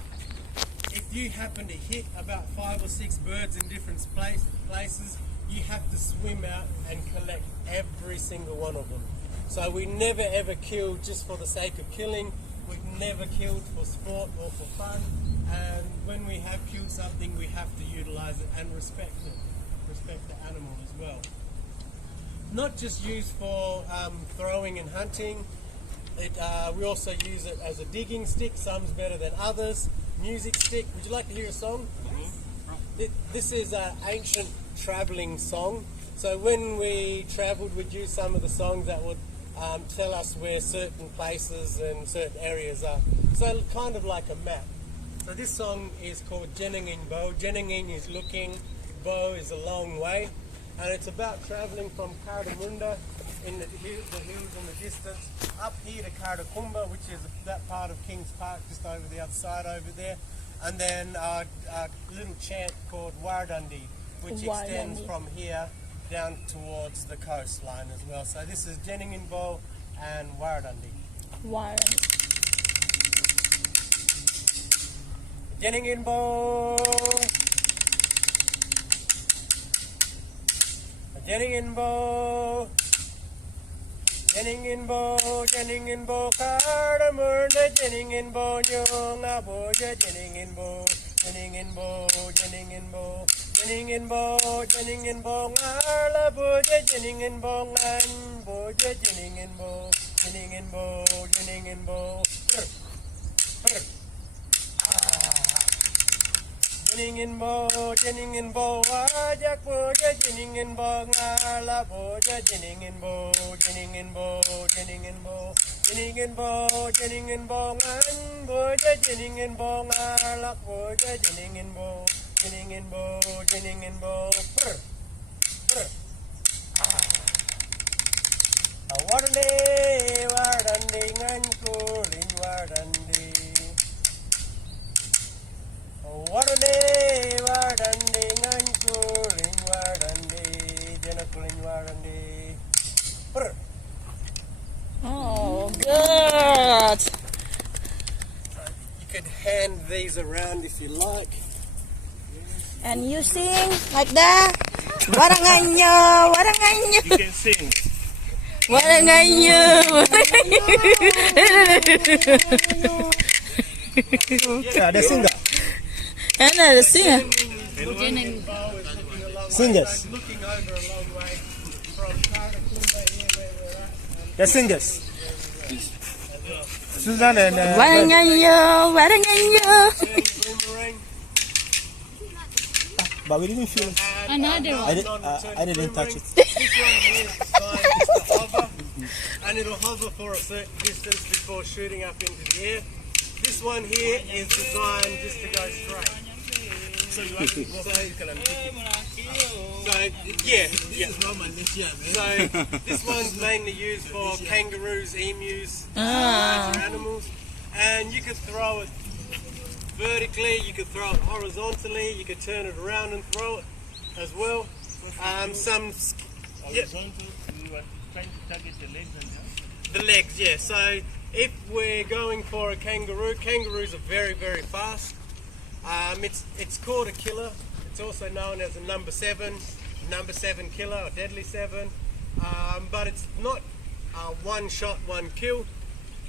if you happen to hit about 5 or 6 birds in different places, you have to swim out and collect every single one of them. So we never ever kill just for the sake of killing. We've never killed for sport or for fun. And when we have killed something, we have to utilize it and respect it. Respect the animal as well. Not just used for throwing and hunting. We also use it as a digging stick. Some's better than others. Music stick. Would you like to hear a song? This is an ancient travelling song. So when we travelled, we'd use some of the songs that would tell us where certain places and certain areas are. So kind of like a map. So this song is called Jeningin Bo. Jeningin is looking, Bo is a long way. And it's about travelling from Cardamunda in the hills in the distance, up here to Cardakumba, which is that part of Kings Park, just over the other side over there. And then a little chant called Wardundi, which extends from here down towards the coastline as well. So this is Jeningin Bo and Wardundi. Jeningin Bo, Jeningin Bo, Jeningin Bo, Jeningin Bo, Cardamunda, Jeningin Bo, Nyong Aboja, Jeningin Bo, Jeningin Bo, Jeningin Bo, Jeningin Bo, Jeningin Bo, Ngala Boja, Jeningin Bo, Ngan Boja, Jeningin Bo, Jeningin Bo, Jeningin Bo, Jeningin Bo, Jeningin Bo, Wajak Boja, Jeningin Bo, Ngala Boja, Jeningin Bo, Jeningin Bo, Jeningin Bo, Jeningin Bo, Jeningin Bo, Ngan Boja, Jeningin Bo, Ngala Boja, Jeningin Bo, Jeningin Bo, Jeningin Bo, Warande, Warande, Ngan Kulin Warande. Warande, Warande, Ngan Kulin Warande, Jena Kulin Warande. Oh, good. You could hand these around if you like. And you sing like that. Waranganyo, waranganyo, You can sing. waranganyo. Yeah, the singer. And the singer. Singers. Looking over a long way from Cardamunda here where we're at. The singers. Susan and Waranganyo, waranganyo. Boomerang. but we didn't feel it. Another I didn't touch it. This one here is designed just to hover, and it'll hover for a certain distance before shooting up into the air. This one here is designed just to go straight. So this one's mainly used for kangaroos, emus, larger animals, and you could throw it vertically, you could throw it horizontally, you could turn it around and throw it as well. Horizontal, you were trying to target the legs and the legs, yeah. So if we're going for a kangaroo, kangaroos are very, very fast. It's called a killer. It's also known as a number 7 killer or deadly 7. But it's not one shot, one kill.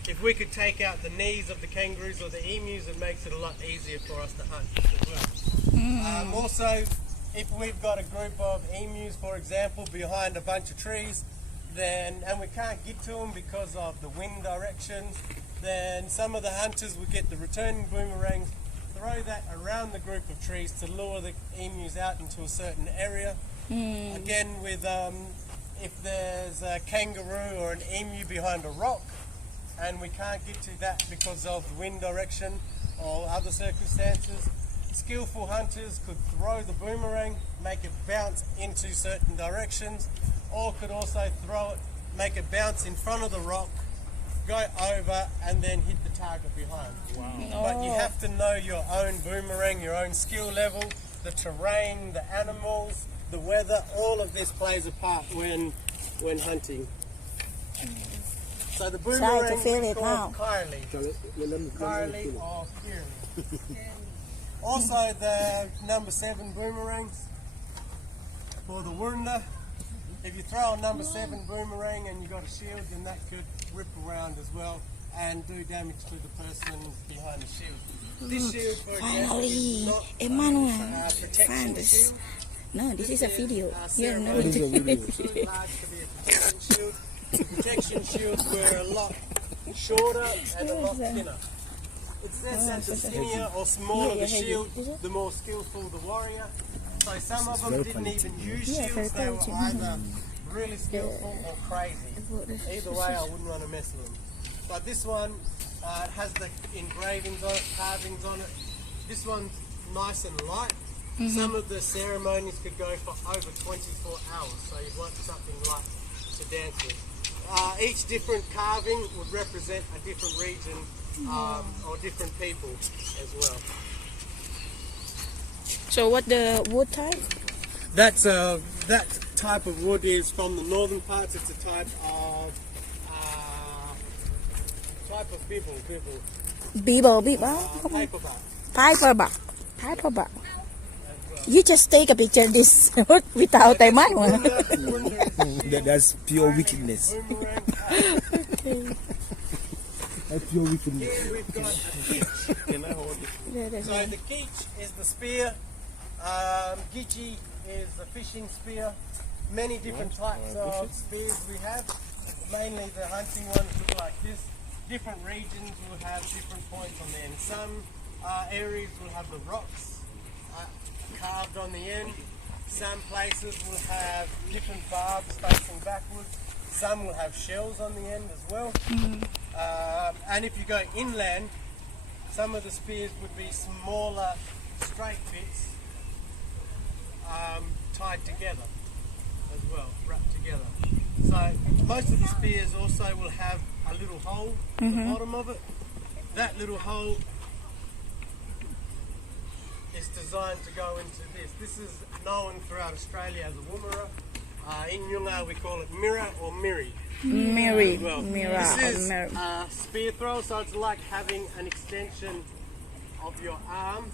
If we could take out the knees of the kangaroos or the emus, it makes it a lot easier for us to hunt as well. Also, if we've got a group of emus, for example, behind a bunch of trees, and we can't get to them because of the wind directions, then some of the hunters would get the returning boomerangs, throw that around the group of trees to lure the emus out into a certain area. Again, with if there's a kangaroo or an emu behind a rock and we can't get to that because of the wind direction or other circumstances, skillful hunters could throw the boomerang, make it bounce into certain directions, or could also throw it, make it bounce in front of the rock, go over and then hit the target behind. Wow. But you have to know your own boomerang, your own skill level, the terrain, the animals, the weather, all of this plays a part when hunting. So the boomerang is called Kylie or Kiri. Also the number 7 boomerangs for the Wurunda. If you throw a number 7 boomerang and you've got a shield, then that could rip around as well and do damage to the person behind the shield. This shield, for example, is not a protection shield. No, this is a video. Yeah, no. It's too large to be a protection shield. Protection shields were a lot shorter and a lot thinner. It says that the skinnier or smaller the shield, the more skillful the warrior. So some of them didn't even use shields, they were either really skillful or crazy. Either way, I wouldn't want to mess with them. But this one, it has the engravings on it, carvings on it. This one's nice and light. Some of the ceremonies could go for over 24 hours, so you'd want something light to dance with. Each different carving would represent a different region or different people as well. So what the wood type? That's that type of wood is from the northern parts. It's a type of bibble. Paperback. You just take a picture of this without a manual. That's pure wickedness. That's pure wickedness. Here we've got a keech. So the keech is the spear. Gidgee is the fishing spear. Many different types of spears we have. Mainly the hunting ones look like this. Different regions will have different points on the end. Some areas will have the rocks carved on the end. Some places will have different barbs facing backwards. Some will have shells on the end as well. And if you go inland, some of the spears would be smaller straight bits tied together as well, wrapped together. So most of the spears also will have a little hole at the bottom of it. That little hole is designed to go into this. This is known throughout Australia as a woomera. In Yunga we call it mirror or miri. This is a spear throw, so it's like having an extension of your arm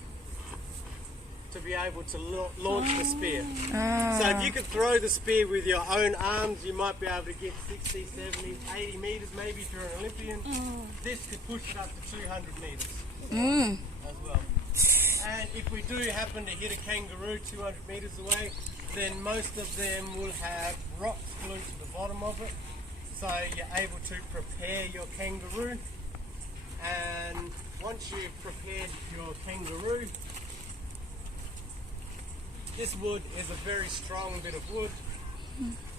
to be able to launch the spear. So if you could throw the spear with your own arms, you might be able to get 60, 70, 80 metres maybe if you're an Olympian. This could push it up to 200 metres as well. And if we do happen to hit a kangaroo 200 metres away, then most of them will have rocks glued to the bottom of it. So you're able to prepare your kangaroo. And once you've prepared your kangaroo, this wood is a very strong bit of wood.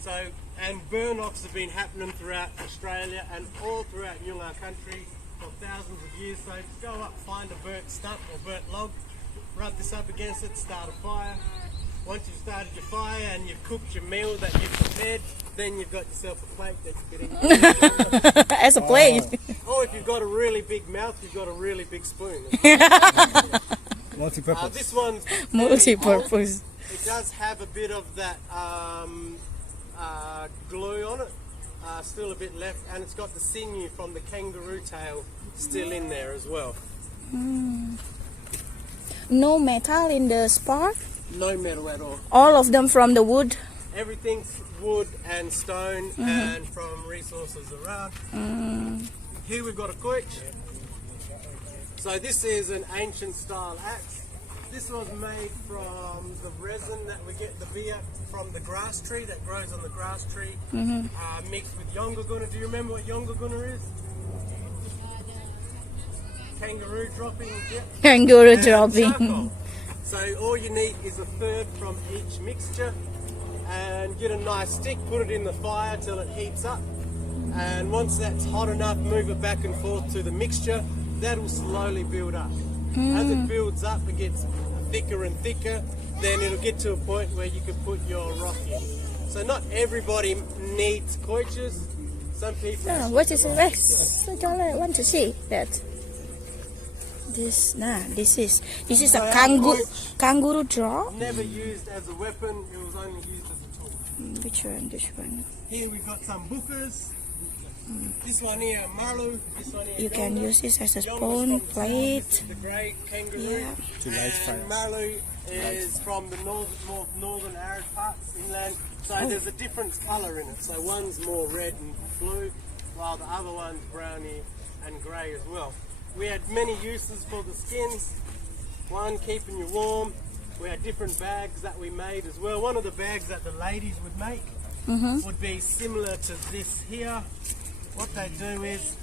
So, and burn-offs have been happening throughout Australia and all throughout Yunga country for thousands of years. So just go up, find a burnt stump or burnt log, rub this up against it, start a fire. Once you've started your fire and you've cooked your meal that you've prepared, then you've got yourself a plate that you can eat. As a plate. Or if you've got a really big mouth, you've got a really big spoon. Multi-purpose. This one's Multi-purpose. It does have a bit of that glue on it, still a bit left, and it's got the sinew from the kangaroo tail still in there as well. No metal in the spar? No metal at all. All of them from the wood? Everything's wood and stone and from resources around. Here we've got a quich. So this is an ancient style axe. This was made from the resin that we get the beer from the grass tree that grows on the grass tree, mixed with yongaguna. Do you remember what yongaguna is? Kangaroo dropping. Yeah. Kangaroo And dropping. charcoal. So all you need is a third from each mixture, and get a nice stick, put it in the fire till it heats up, and once that's hot enough, move it back and forth to the mixture. That'll slowly build up. As it builds up, it gets thicker and thicker. Then it'll get to a point where you can put your rock in. So not everybody needs koiches. Some people. What is the rest? I don't want to see that. This is a kangaroo draw. Never used as a weapon. It was only used as a tool. Which one? This one. Here we've got some bookers. This one here, marlu. This one here, You can yonga. use this as a Yonga's spoon, from the south. This plate. is the grey kangaroo. Yeah. To light fire. And marlu is from the more northern arid parts inland. So there's a different colour in it. So one's more red and blue, while the other one's browny and grey as well. We had many uses for the skins. One, keeping you warm. We had different bags that we made as well. One of the bags that the ladies would make would be similar to this here. What they do is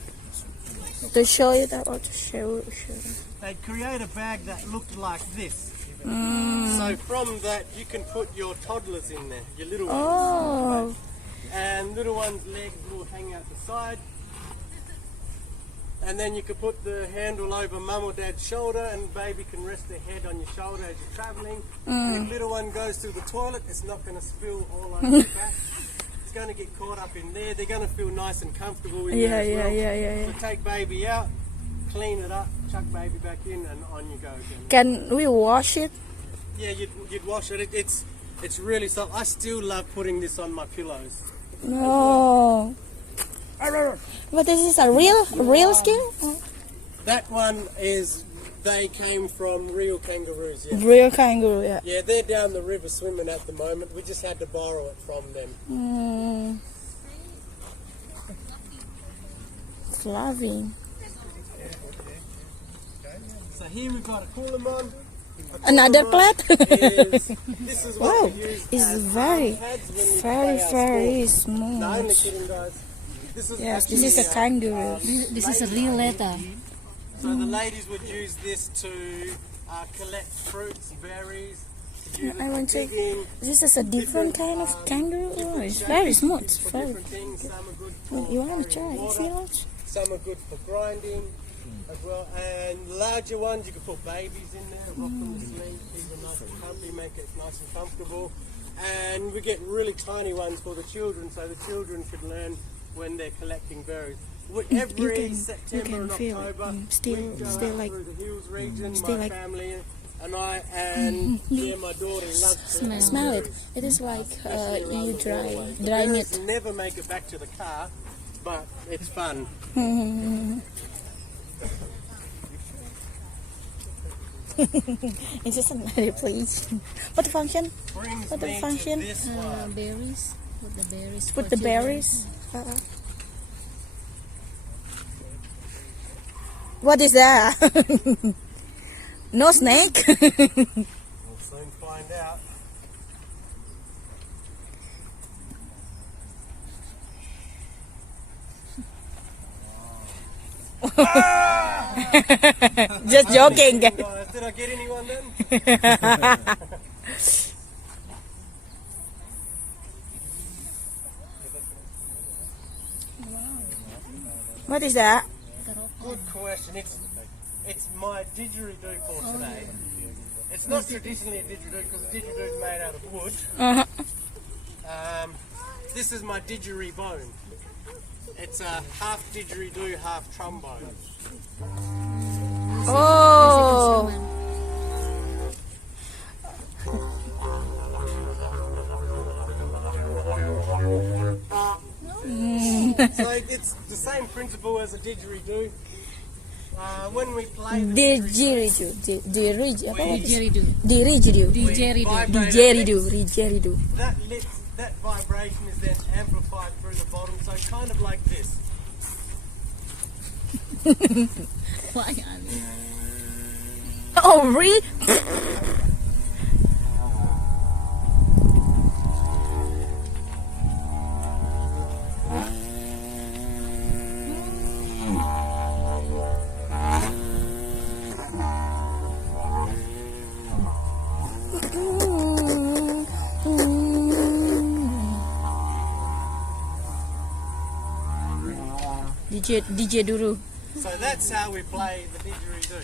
To show you that, or to show. they'd create a bag that looked like this. So from that you can put your toddlers in there, your little ones. Oh. And little ones' legs will hang out the side. And then you could put the handle over mum or dad's shoulder, and baby can rest their head on your shoulder as you're travelling. If little one goes to the toilet, it's not going to spill all over your back. It's going to get caught up in there. They're going to feel nice and comfortable in there as well. Yeah. So take baby out, clean it up, chuck baby back in, and on you go again. Can we wash it? Yeah, you'd wash it. It's really soft. I still love putting this on my pillows. No. But this is a real skin? That one is, they came from real kangaroos, yeah. Real kangaroo, yeah. Yeah, they're down the river swimming at the moment. We just had to borrow it from them. Fluffy. So here we've got a coolamon. Another plate? This is what Wow, we use it's as very, pads when we very, play our very sport. No, only smooth. kidding, guys. This is Yes, this is a actually, kangaroo. This is a real letter. So the ladies would use this to collect fruits, berries. Use I it want for to. digging, This is a different kind of kangaroo. Oh, it's very smooth. for Very. different things. Some are good for You want to carrying try? water. See how? Some are good for grinding as well. And larger ones, you can put babies in there, rock them to sleep, keep them nice and comfy, make it nice and comfortable. And we get really tiny ones for the children, so the children could learn when they're collecting berries. Every September and feel October, still we go still out like through the hills region, still my like- family and I, and my daughter loves to smell it. It is like you dry The meat. berries never make it back to the car, but it's fun. It's just another place. What the function? Brings What the me to function? this one. Berries. Put the berries. Put for the children. berries. What is that? No snake? We'll soon find out. Just joking. Guys, did I get anyone then? What is that? Good question. It's my didgeridoo for today. It's not traditionally a didgeridoo because didgeridoo is made out of wood. This is my didgeridoo. It's a half didgeridoo, half trombone. Oh. So it's the same principle as a didgeridoo. When we play the Didgeridoo. Didgeridoo. Didgeridoo. Didgeridoo. Didgeridoo. that vibration is then amplified through the bottom, so kind of like this. Why, Ali? Oh, Oh, really? DJ dulu. So that's how we play the didgeridoo.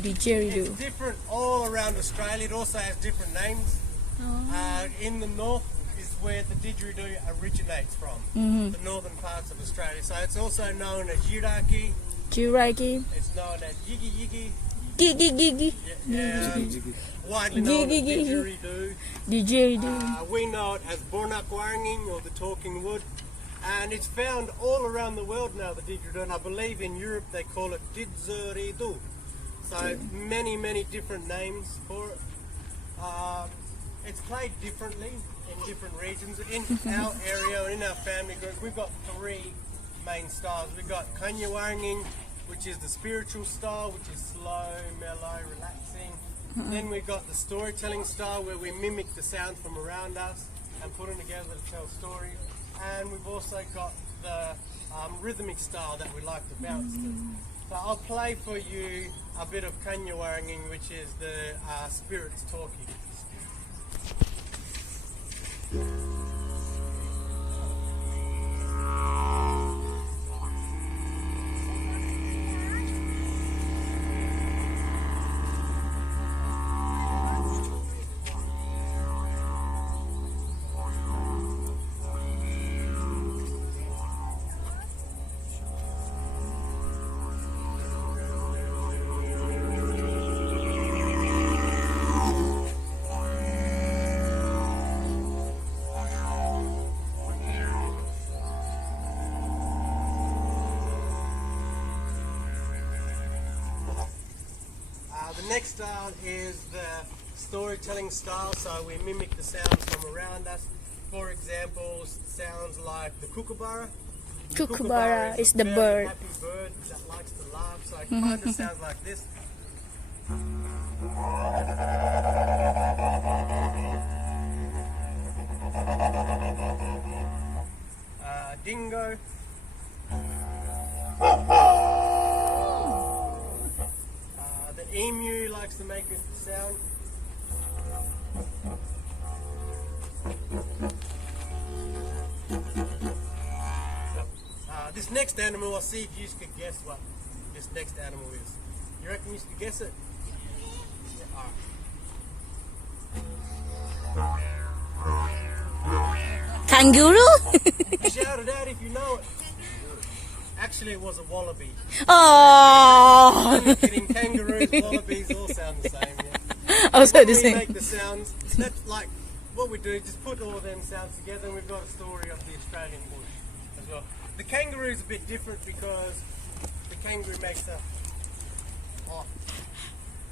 Didgeridoo. It's different all around Australia. It also has different names. In the north is where the didgeridoo originates from, the northern parts of Australia. So it's also known as yiraki. Jiraki. It's known as yigi yigi. Gigi. Yeah, widely known as didgeridoo. Didgeridoo. We know it as bornakwarnging, or the talking wood. And it's found all around the world now, the didgeridoo, and I believe in Europe they call it didgeridoo. So many different names for it. It's played differently in different regions. In our area, in our family group, we've got 3 main styles. We've got kanyawarnging, which is the spiritual style, which is slow, mellow, relaxing. Then we've got the storytelling style, where we mimic the sounds from around us and put them together to tell stories. And we've also got the rhythmic style that we like to bounce to. So I'll play for you a bit of kanyawarnging, which is the spirits talking. The next style is the storytelling style, so we mimic the sounds from around us. For example, sounds like the kookaburra. Kookaburra is the a very bird. happy bird that likes to laugh, so it kind of sounds like this. Dingo. The emu likes to make a sound. This next animal, I'll see if you could guess what this next animal is. You reckon you could guess it? Yeah, Kangaroo? shout it out if you know it. Actually, it was a wallaby. Oh. I'm kidding. Kangaroos, wallabies all sound the same. Yeah. Also the We same. make the sounds. That's like what we do. Just put all them sounds together, and we've got a story of the Australian bush as well. The kangaroo is a bit different because the kangaroo makes a oh,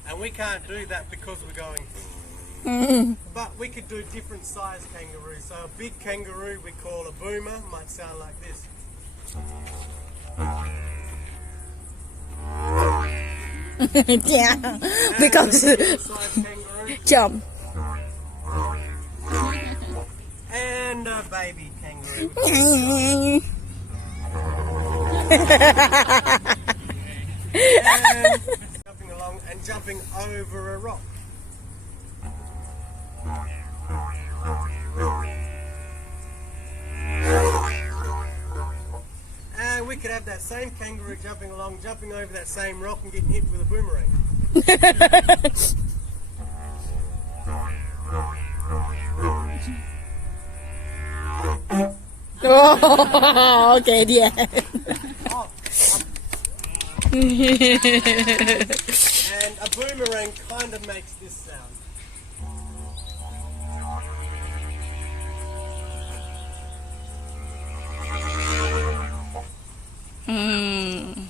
and we can't do that because we're going. But we could do different size kangaroos. So a big kangaroo we call a boomer, might sound like this. Yeah, because Size kangaroo. jump. And a baby kangaroo. And jumping along and jumping over a rock. And we could have that same kangaroo jumping along, jumping over that same rock and getting hit with a boomerang. Oh, okay, yeah. And a boomerang kind of makes this sound. And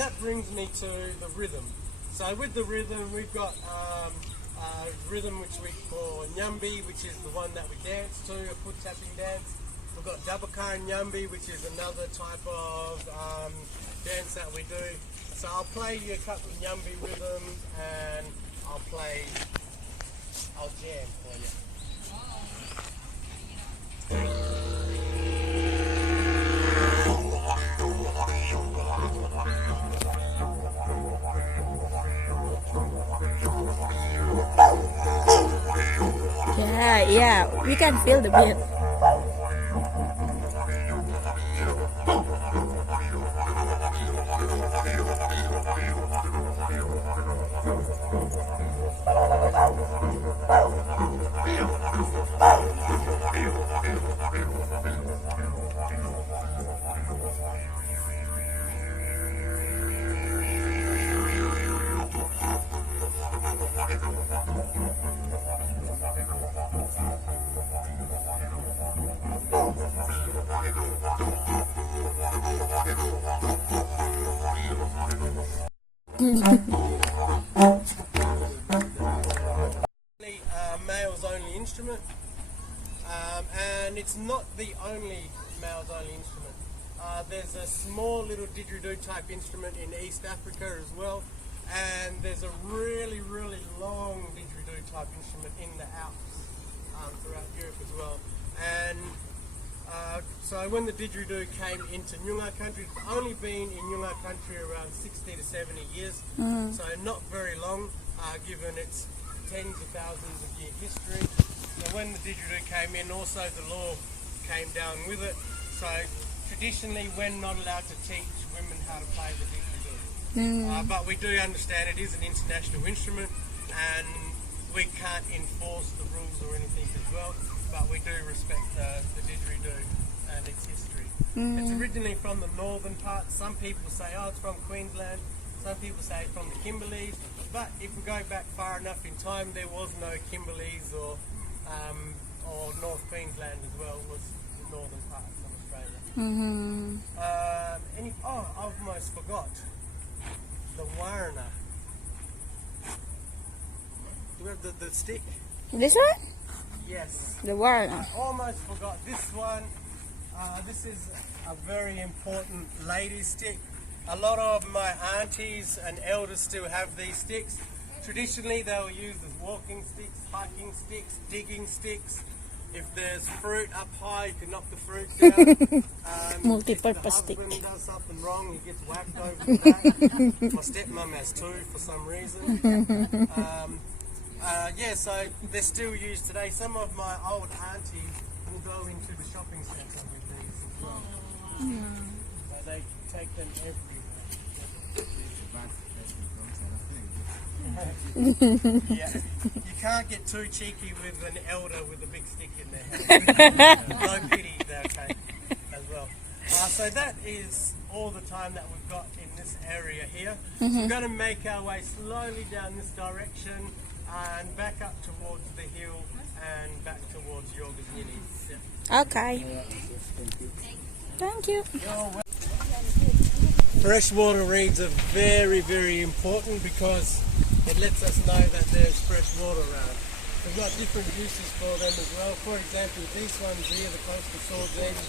that brings me to the rhythm. So with the rhythm, we've got a rhythm which we call nyambi, which is the one that we dance to, a foot tapping dance. We've got Dabakar and Nyambi, which is another type of dance that we do. So I'll play you a couple of Nyambi rhythms and I'll jam for you. Yeah, we can feel the beat. Males only instrument, and it's not the only males only instrument. There's a small little didgeridoo type instrument in East Africa as well, and there's a really long didgeridoo type instrument in the Alps throughout Europe as well. And so when the didgeridoo came into Nyungar country, it's only been in Nyungar country around 60 to 70 years, so not very long, given its tens of thousands of year history. So when the didgeridoo came in, also the law came down with it. So traditionally we're not allowed to teach women how to play the didgeridoo. But we do understand it is an international instrument and we can't enforce the rules or anything as well, but we do respect the didgeridoo and its history. It's originally from the northern part. Some people say, oh, it's from Queensland. Some people say from the Kimberleys, but if we go back far enough in time, there was no Kimberleys or North Queensland as well. It was the northern parts of Australia. I almost forgot the warna. Do we have the stick? This one? Yes. The warna. I almost forgot this one. This is a very important ladies' stick. A lot of my aunties and elders still have these sticks. Traditionally they were used as walking sticks, hiking sticks, digging sticks. If there's fruit up high, you can knock the fruit down. Multi-purpose if the stick. husband does something wrong, he gets whacked over the back. My stepmom has two for some reason. Yeah, so they're still used today. Some of my old aunties will go into the shopping centre with these as well. So they take them everywhere. Yeah, you can't get too cheeky with an elder with a big stick in their hand. No pity, okay, as well. So that is all the time that we've got in this area here. So we're going to make our way slowly down this direction and back up towards the hill and back towards Yorgazini. Yeah. Okay. Thank you. Freshwater reeds are very important because it lets us know that there's fresh water around. We've got different uses for them as well. For example, these ones here, the coastal swords edge,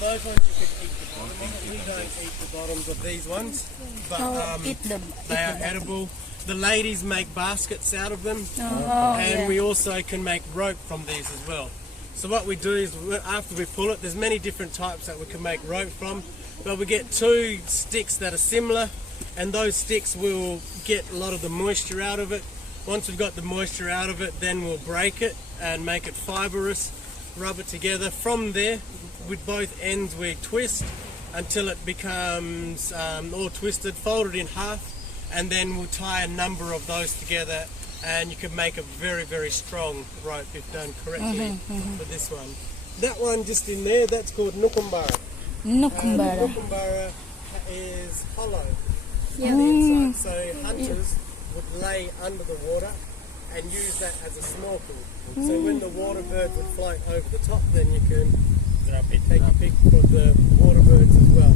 those ones you can eat the bottom of. We don't eat the bottoms of these ones, but Eat them. they are edible. The ladies make baskets out of them, and we also can make rope from these as well. So what we do is, after we pull it, there's many different types that we can make rope from, but we get two sticks that are similar, and those sticks will get a lot of the moisture out of it. Once we've got the moisture out of it, then we'll break it and make it fibrous, rub it together. From there, with both ends we twist until it becomes all twisted, folded in half, and then we'll tie a number of those together, and you can make a very strong rope if done correctly for this one. That one just in there, that's called Nukumbara. Nukumbara. Nukumbara is hollow on the inside, so hunters would lay under the water and use that as a snorkel. So when the water birds would float over the top, then you can take a pic for the water birds as well.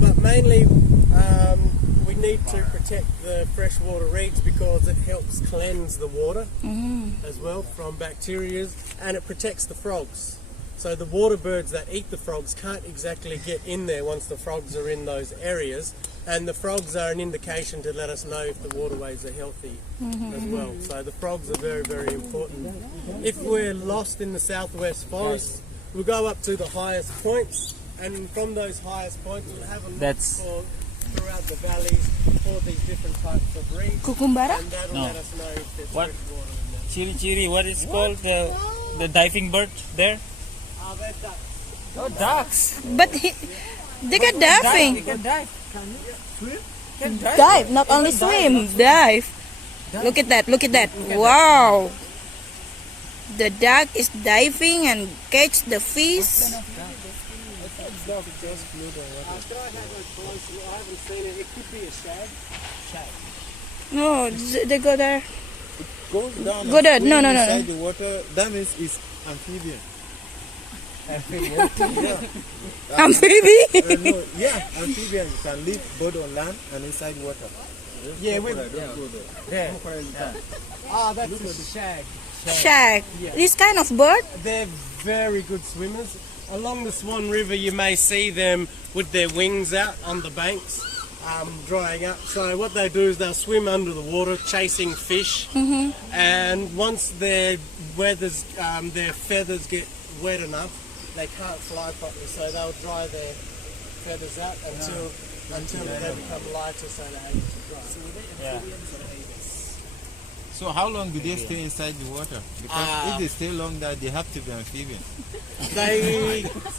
But mainly we need to protect the freshwater reeds because it helps cleanse the water as well from bacteria, and it protects the frogs. So the water birds that eat the frogs can't exactly get in there once the frogs are in those areas. And the frogs are an indication to let us know if the waterways are healthy as well. So the frogs are very, very important. If we're lost in the southwest forest, we'll go up to the highest points, and from those highest points we'll have a look throughout the valleys for these different types of reeds. Kukumbara? And that'll let us know if there's What? fresh water in there. Chiri chiri, what is called the diving bird there? They're ducks. Oh, ducks. But they got diving. They can dive. Can dive. Dive, not only swim, dive. Look at that, look at that. Wow. The duck is diving and catch the fish. After I have a close look, I haven't seen it. It could be a shag. No, they go there. Goes down. Go there. and No, no, swim no, no. inside the water. That means it's amphibian. Amphibian. No, yeah, amphibian can live both on land and inside water. Yeah, we Don't go there. that's a shag. Shag. Yeah. This kind of bird? They're very good swimmers. Along the Swan River, you may see them with their wings out on the banks, drying up. So what they do is they'll swim under the water, chasing fish. And once their feathers get wet enough, they can't fly properly. So they'll dry their feathers out until they become lighter, so they're able to dry. Yeah. So how long do they stay inside the water? Because if they stay long, that they have to be amphibian.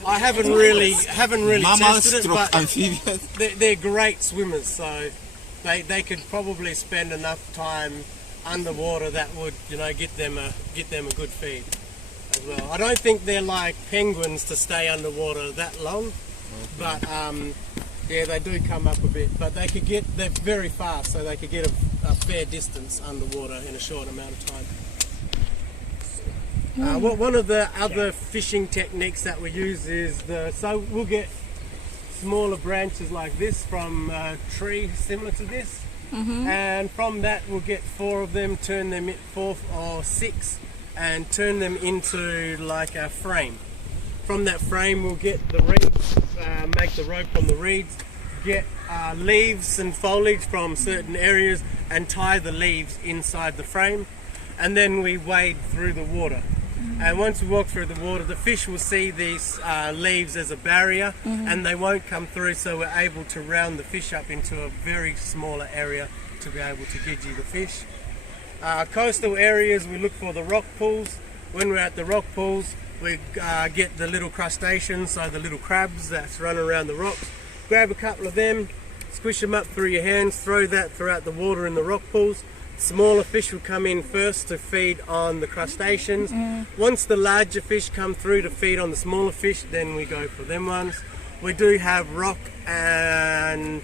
I haven't really Mammals tested it, stroke but amphibians. they're great swimmers. So they could probably spend enough time underwater that would get them a good feed as well. I don't think they're like penguins to stay underwater that long, but yeah, they do come up a bit. But they're very fast, so they could get a fair distance underwater in a short amount of time. One of the other fishing techniques that we use is so we'll get smaller branches like this from a tree similar to this, and from that we'll get 4 of them, turn them 4 or 6, and turn them into like a frame. From that frame we'll get the reeds, make the rope from the reeds, get leaves and foliage from certain areas and tie the leaves inside the frame, and then we wade through the water. And once we walk through the water, the fish will see these leaves as a barrier, and they won't come through, so we're able to round the fish up into a very smaller area to be able to gidgee the fish. Coastal areas, we look for the rock pools. When we're at the rock pools, we get the little crustaceans, so the little crabs that's run around the rocks. Grab a couple of them, squish them up through your hands, throw that throughout the water in the rock pools. Smaller fish will come in first to feed on the crustaceans. Once the larger fish come through to feed on the smaller fish, then we go for them ones. We do have rock and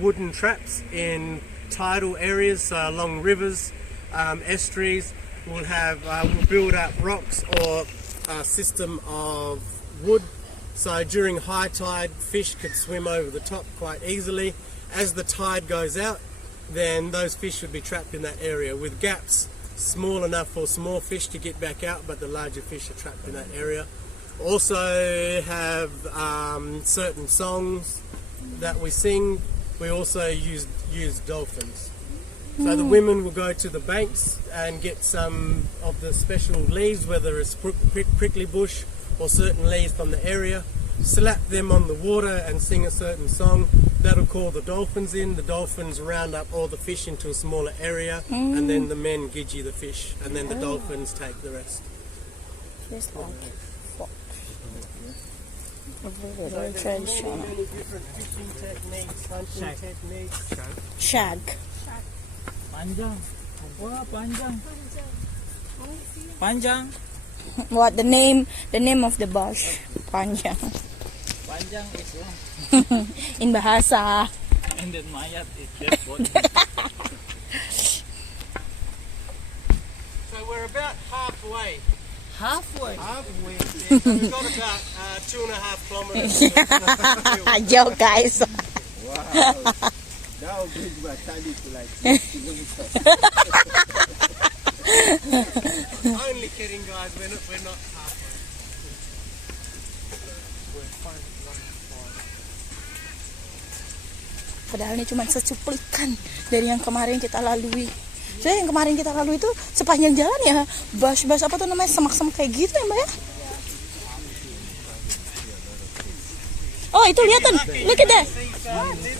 wooden traps in tidal areas, so along rivers, estuaries. We'll build up rocks or a system of wood. So during high tide, fish could swim over the top quite easily. As the tide goes out, then those fish would be trapped in that area with gaps small enough for small fish to get back out, but the larger fish are trapped in that area. Also have certain songs that we sing. We also use dolphins. So the women will go to the banks and get some of the special leaves, whether it's prickly bush or certain leaves from the area, slap them on the water and sing a certain song. That'll call the dolphins in. The dolphins round up all the fish into a smaller area, and then the men gidgee the fish, and then the dolphins take the rest. Just like very, So very there's traditional. many different fishing techniques, hunting techniques. Shag. Panjang. Wah, panjang. Panjang. What the name of the bush? Panjang. Panjang is long. In Bahasa. And then mayat is just body. So we're about halfway. Halfway. Yeah, so we've got about 2.5 kilometers. Joke, guys. Wow. That will bring my tally to like 6 kilometers. Only kidding, guys. We're not halfway. Padahal ini cuma secuplikan dari yang kemarin kita lalui. So yang kemarin kita lalui itu sepanjang jalan ya bas-bas apa tuh namanya semak-semak kayak gitu ya Mbak ya. Oh itu lihat look at that.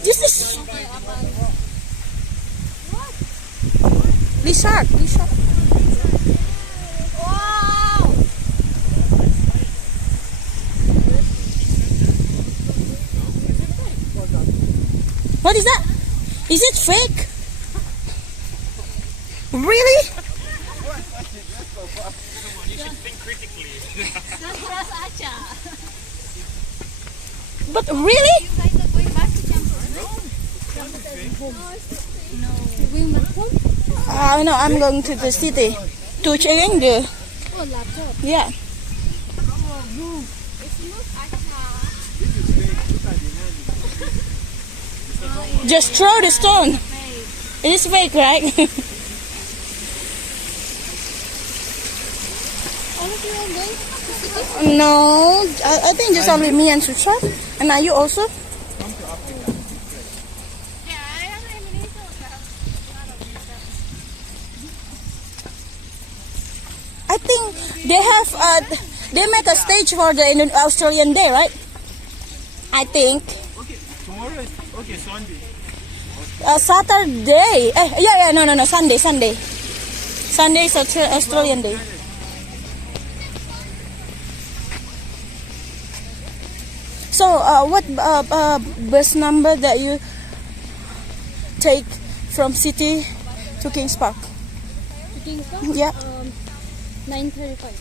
This lizard. Wow! What is that? Is it fake? Really? But really? You guys are going back to Jambu? No. Going back home? No, I'm going to the city to check the. Oh, laptop. Yeah. It's not acha. Just throw the stone. It is fake, right? All of you are going to city? No, I think just only me and Sutra. And are you also? I think they make a stage for the Australian Day, right? I think. Tomorrow is Sunday. Saturday. No, Sunday. Sunday is Australian Day. So, what bus number that you take from city to Kings Park? Yeah. 9:35.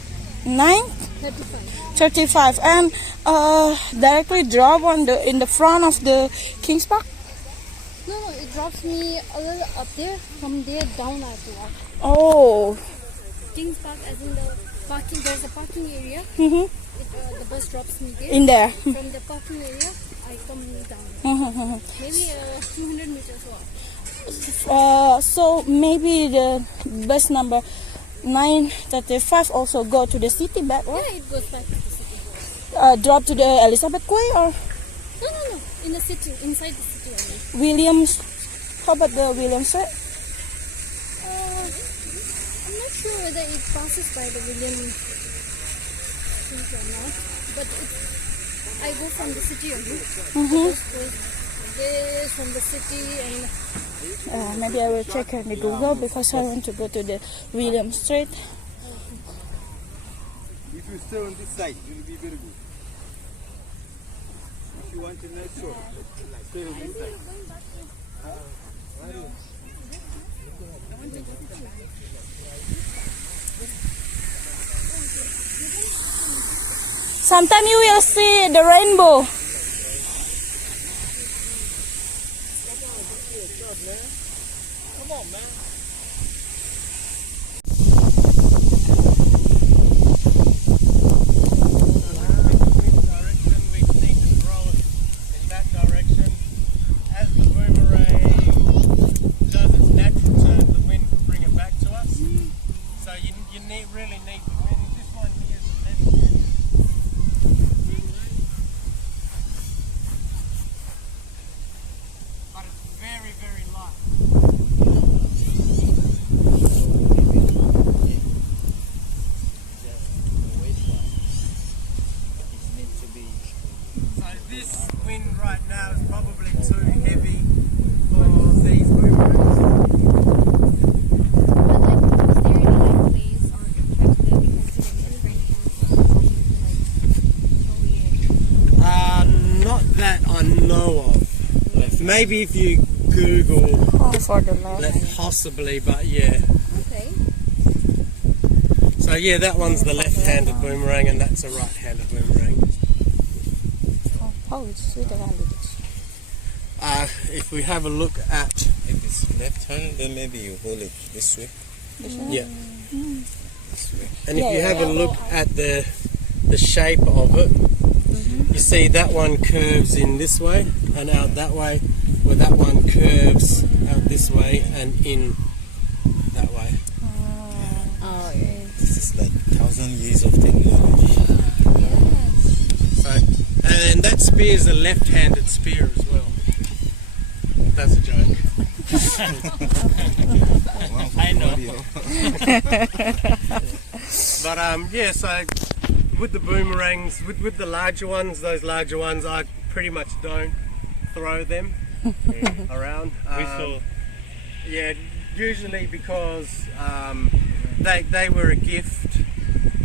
9:35 and directly drop in the front of the Kings Park. No, it drops me a little up there. From there down, I have to walk. Oh. Kings Park, as in the parking. There's a parking area. Mm-hmm. The bus drops me there. In there. From the parking area, I come down. Maybe 200 meters walk. So maybe the bus number 9:35 also go to the city back, right? Yeah, it goes back to the city. Drop to the Elizabeth Quay or No. In the city, inside the city only. Williams. How about the Williams side? I'm not sure whether it passes by the William Street or not, but I go from the city only. Mm-hmm. This from the city and Maybe I will check in the Google because I want to go to the William Street. If you stay on this side, it will be very good. If you want a nice shot, stay on this side. Sometime you will see the rainbow. Come on, man. Direction, we need to throw it in that direction. As the boomerang does its natural turn, the wind will bring it back to us. So you really need the wind. This one here is the left hand. But it's very, very light. So this wind right now is probably too heavy for these boomerangs. Not that I know of. Maybe if you Google For the left. that possibly, but yeah. okay. So yeah, that one's the left-handed boomerang and that's a right-handed boomerang. Oh, it's right-handed. If we have a look at, If it's left-handed, then maybe you hold it this way. yeah, This way. and if Yeah, you yeah, have yeah. a look at the shape of it, you see that one curves in this way and out that way, where that one curves out this way and in that way. Oh, yeah. This is like 1,000 years of technology. So, and that spear is a left-handed spear as well. That's a joke. I know. But yeah, so with the boomerangs, with the larger ones, those larger ones, I pretty much don't throw them around. Yeah, usually because they were a gift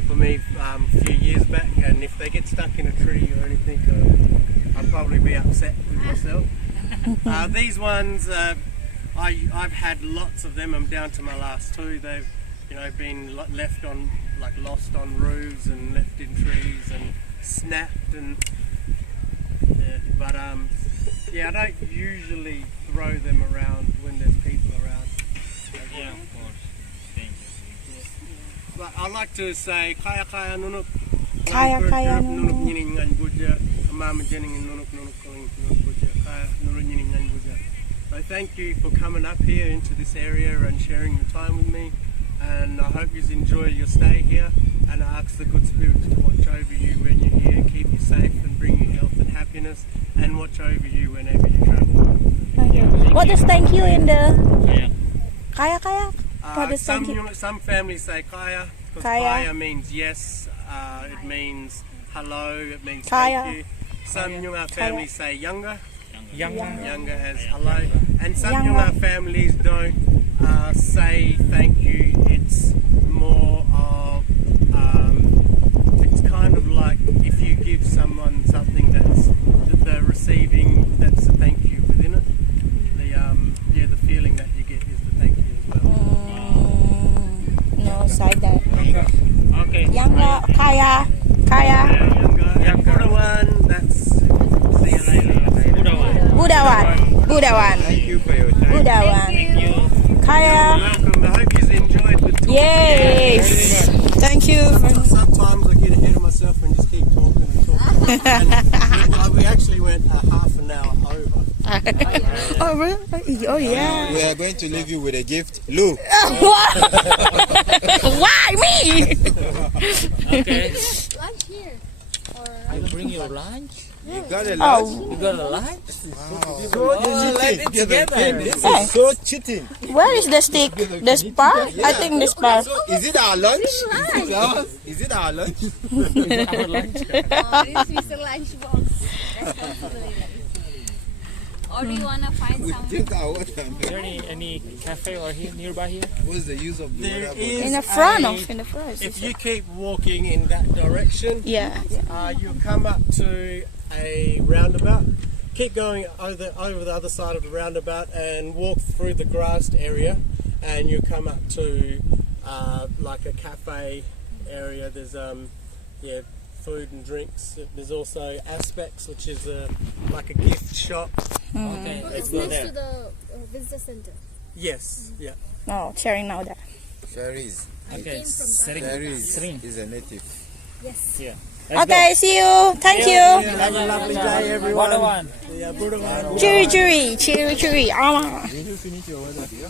for me a few years back, and if they get stuck in a tree or anything, I'd probably be upset with myself. These ones, I've had lots of them. I'm down to my last two. They've, been left on, lost on roofs and left in trees and snapped and. Yeah, but yeah, I don't usually throw them around when there's people around. Yeah, of course. Thank you. But I like to say kaya kaya nunuk. Kaya kaya nunuk nunuk. nyining ngan buja. Mama jening nunuk nunuk kaling nunuk buja. Kaya nunuk nyining ngan buja. So thank you for coming up here into this area and sharing your time with me. And I hope you enjoy your stay here. And I ask the good spirits to watch over you when you're here, keep you safe and bring you health and happiness, and watch over you whenever you travel. Okay. What does thank you in the Kaya. kaya? What does thank you? Some families say kaya, because Kaya. kaya means yes, it means hello, it means Kaya. thank you. Some Nyunga families say younger Younger. as hello, and some Younger. Nyunga families don't say thank you. It's more of it's kind of like if you give someone something that they're receiving, that's a thank you within it. The feeling that you get is the thank you as well. No, side that. Okay. Younger, kaya. Younger one, that's see you later. Budawan. Thank you for your time. Budawan. Kaya. Welcome. I hope you enjoyed the tour. Yes. Thank you. Sometimes I get ahead of myself and just keep talking and talking. And we actually went half an hour over. Oh, really? Oh, yeah. We are going to leave you with a gift. Lou. What? Why me? Okay. Lunch here. Or You bring your lunch? You got a Oh, You got a lunch? So cheating. Together. This Hey. is so cheating. where is the stick? The spark? I think the spark. So is it our lunch? Is it our lunch? Our lunch. this is Mr. Lunchbox. Responsibility. Or do you wanna find We some? think our water. Is there any cafe or here nearby here? What's the use of the There water? is In the front a- of, in the front. If you keep walking in that direction, Yeah. you'll come up to a roundabout. Keep going over the other side of the roundabout and walk through the grassed area, and you'll come up to like a cafe area. There's food and drinks. There's also Aspects, which is like a gift shop. Okay, let's It's go next there. to the visitor center. Yes, yeah. No, sharing now that. Cherries. Okay, came from Sering. Cherries Sering. is a native. Yes. Yeah. Let's Okay, see you. Thank you. Have a lovely day, go. everyone. What one? Yeah, Buddha. Cheery. Ah. Did you finish your water, dear?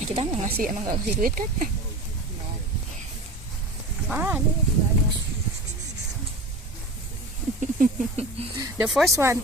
Kita nggak ngasih, emang nggak ngasih duit kan? Ada. The first one,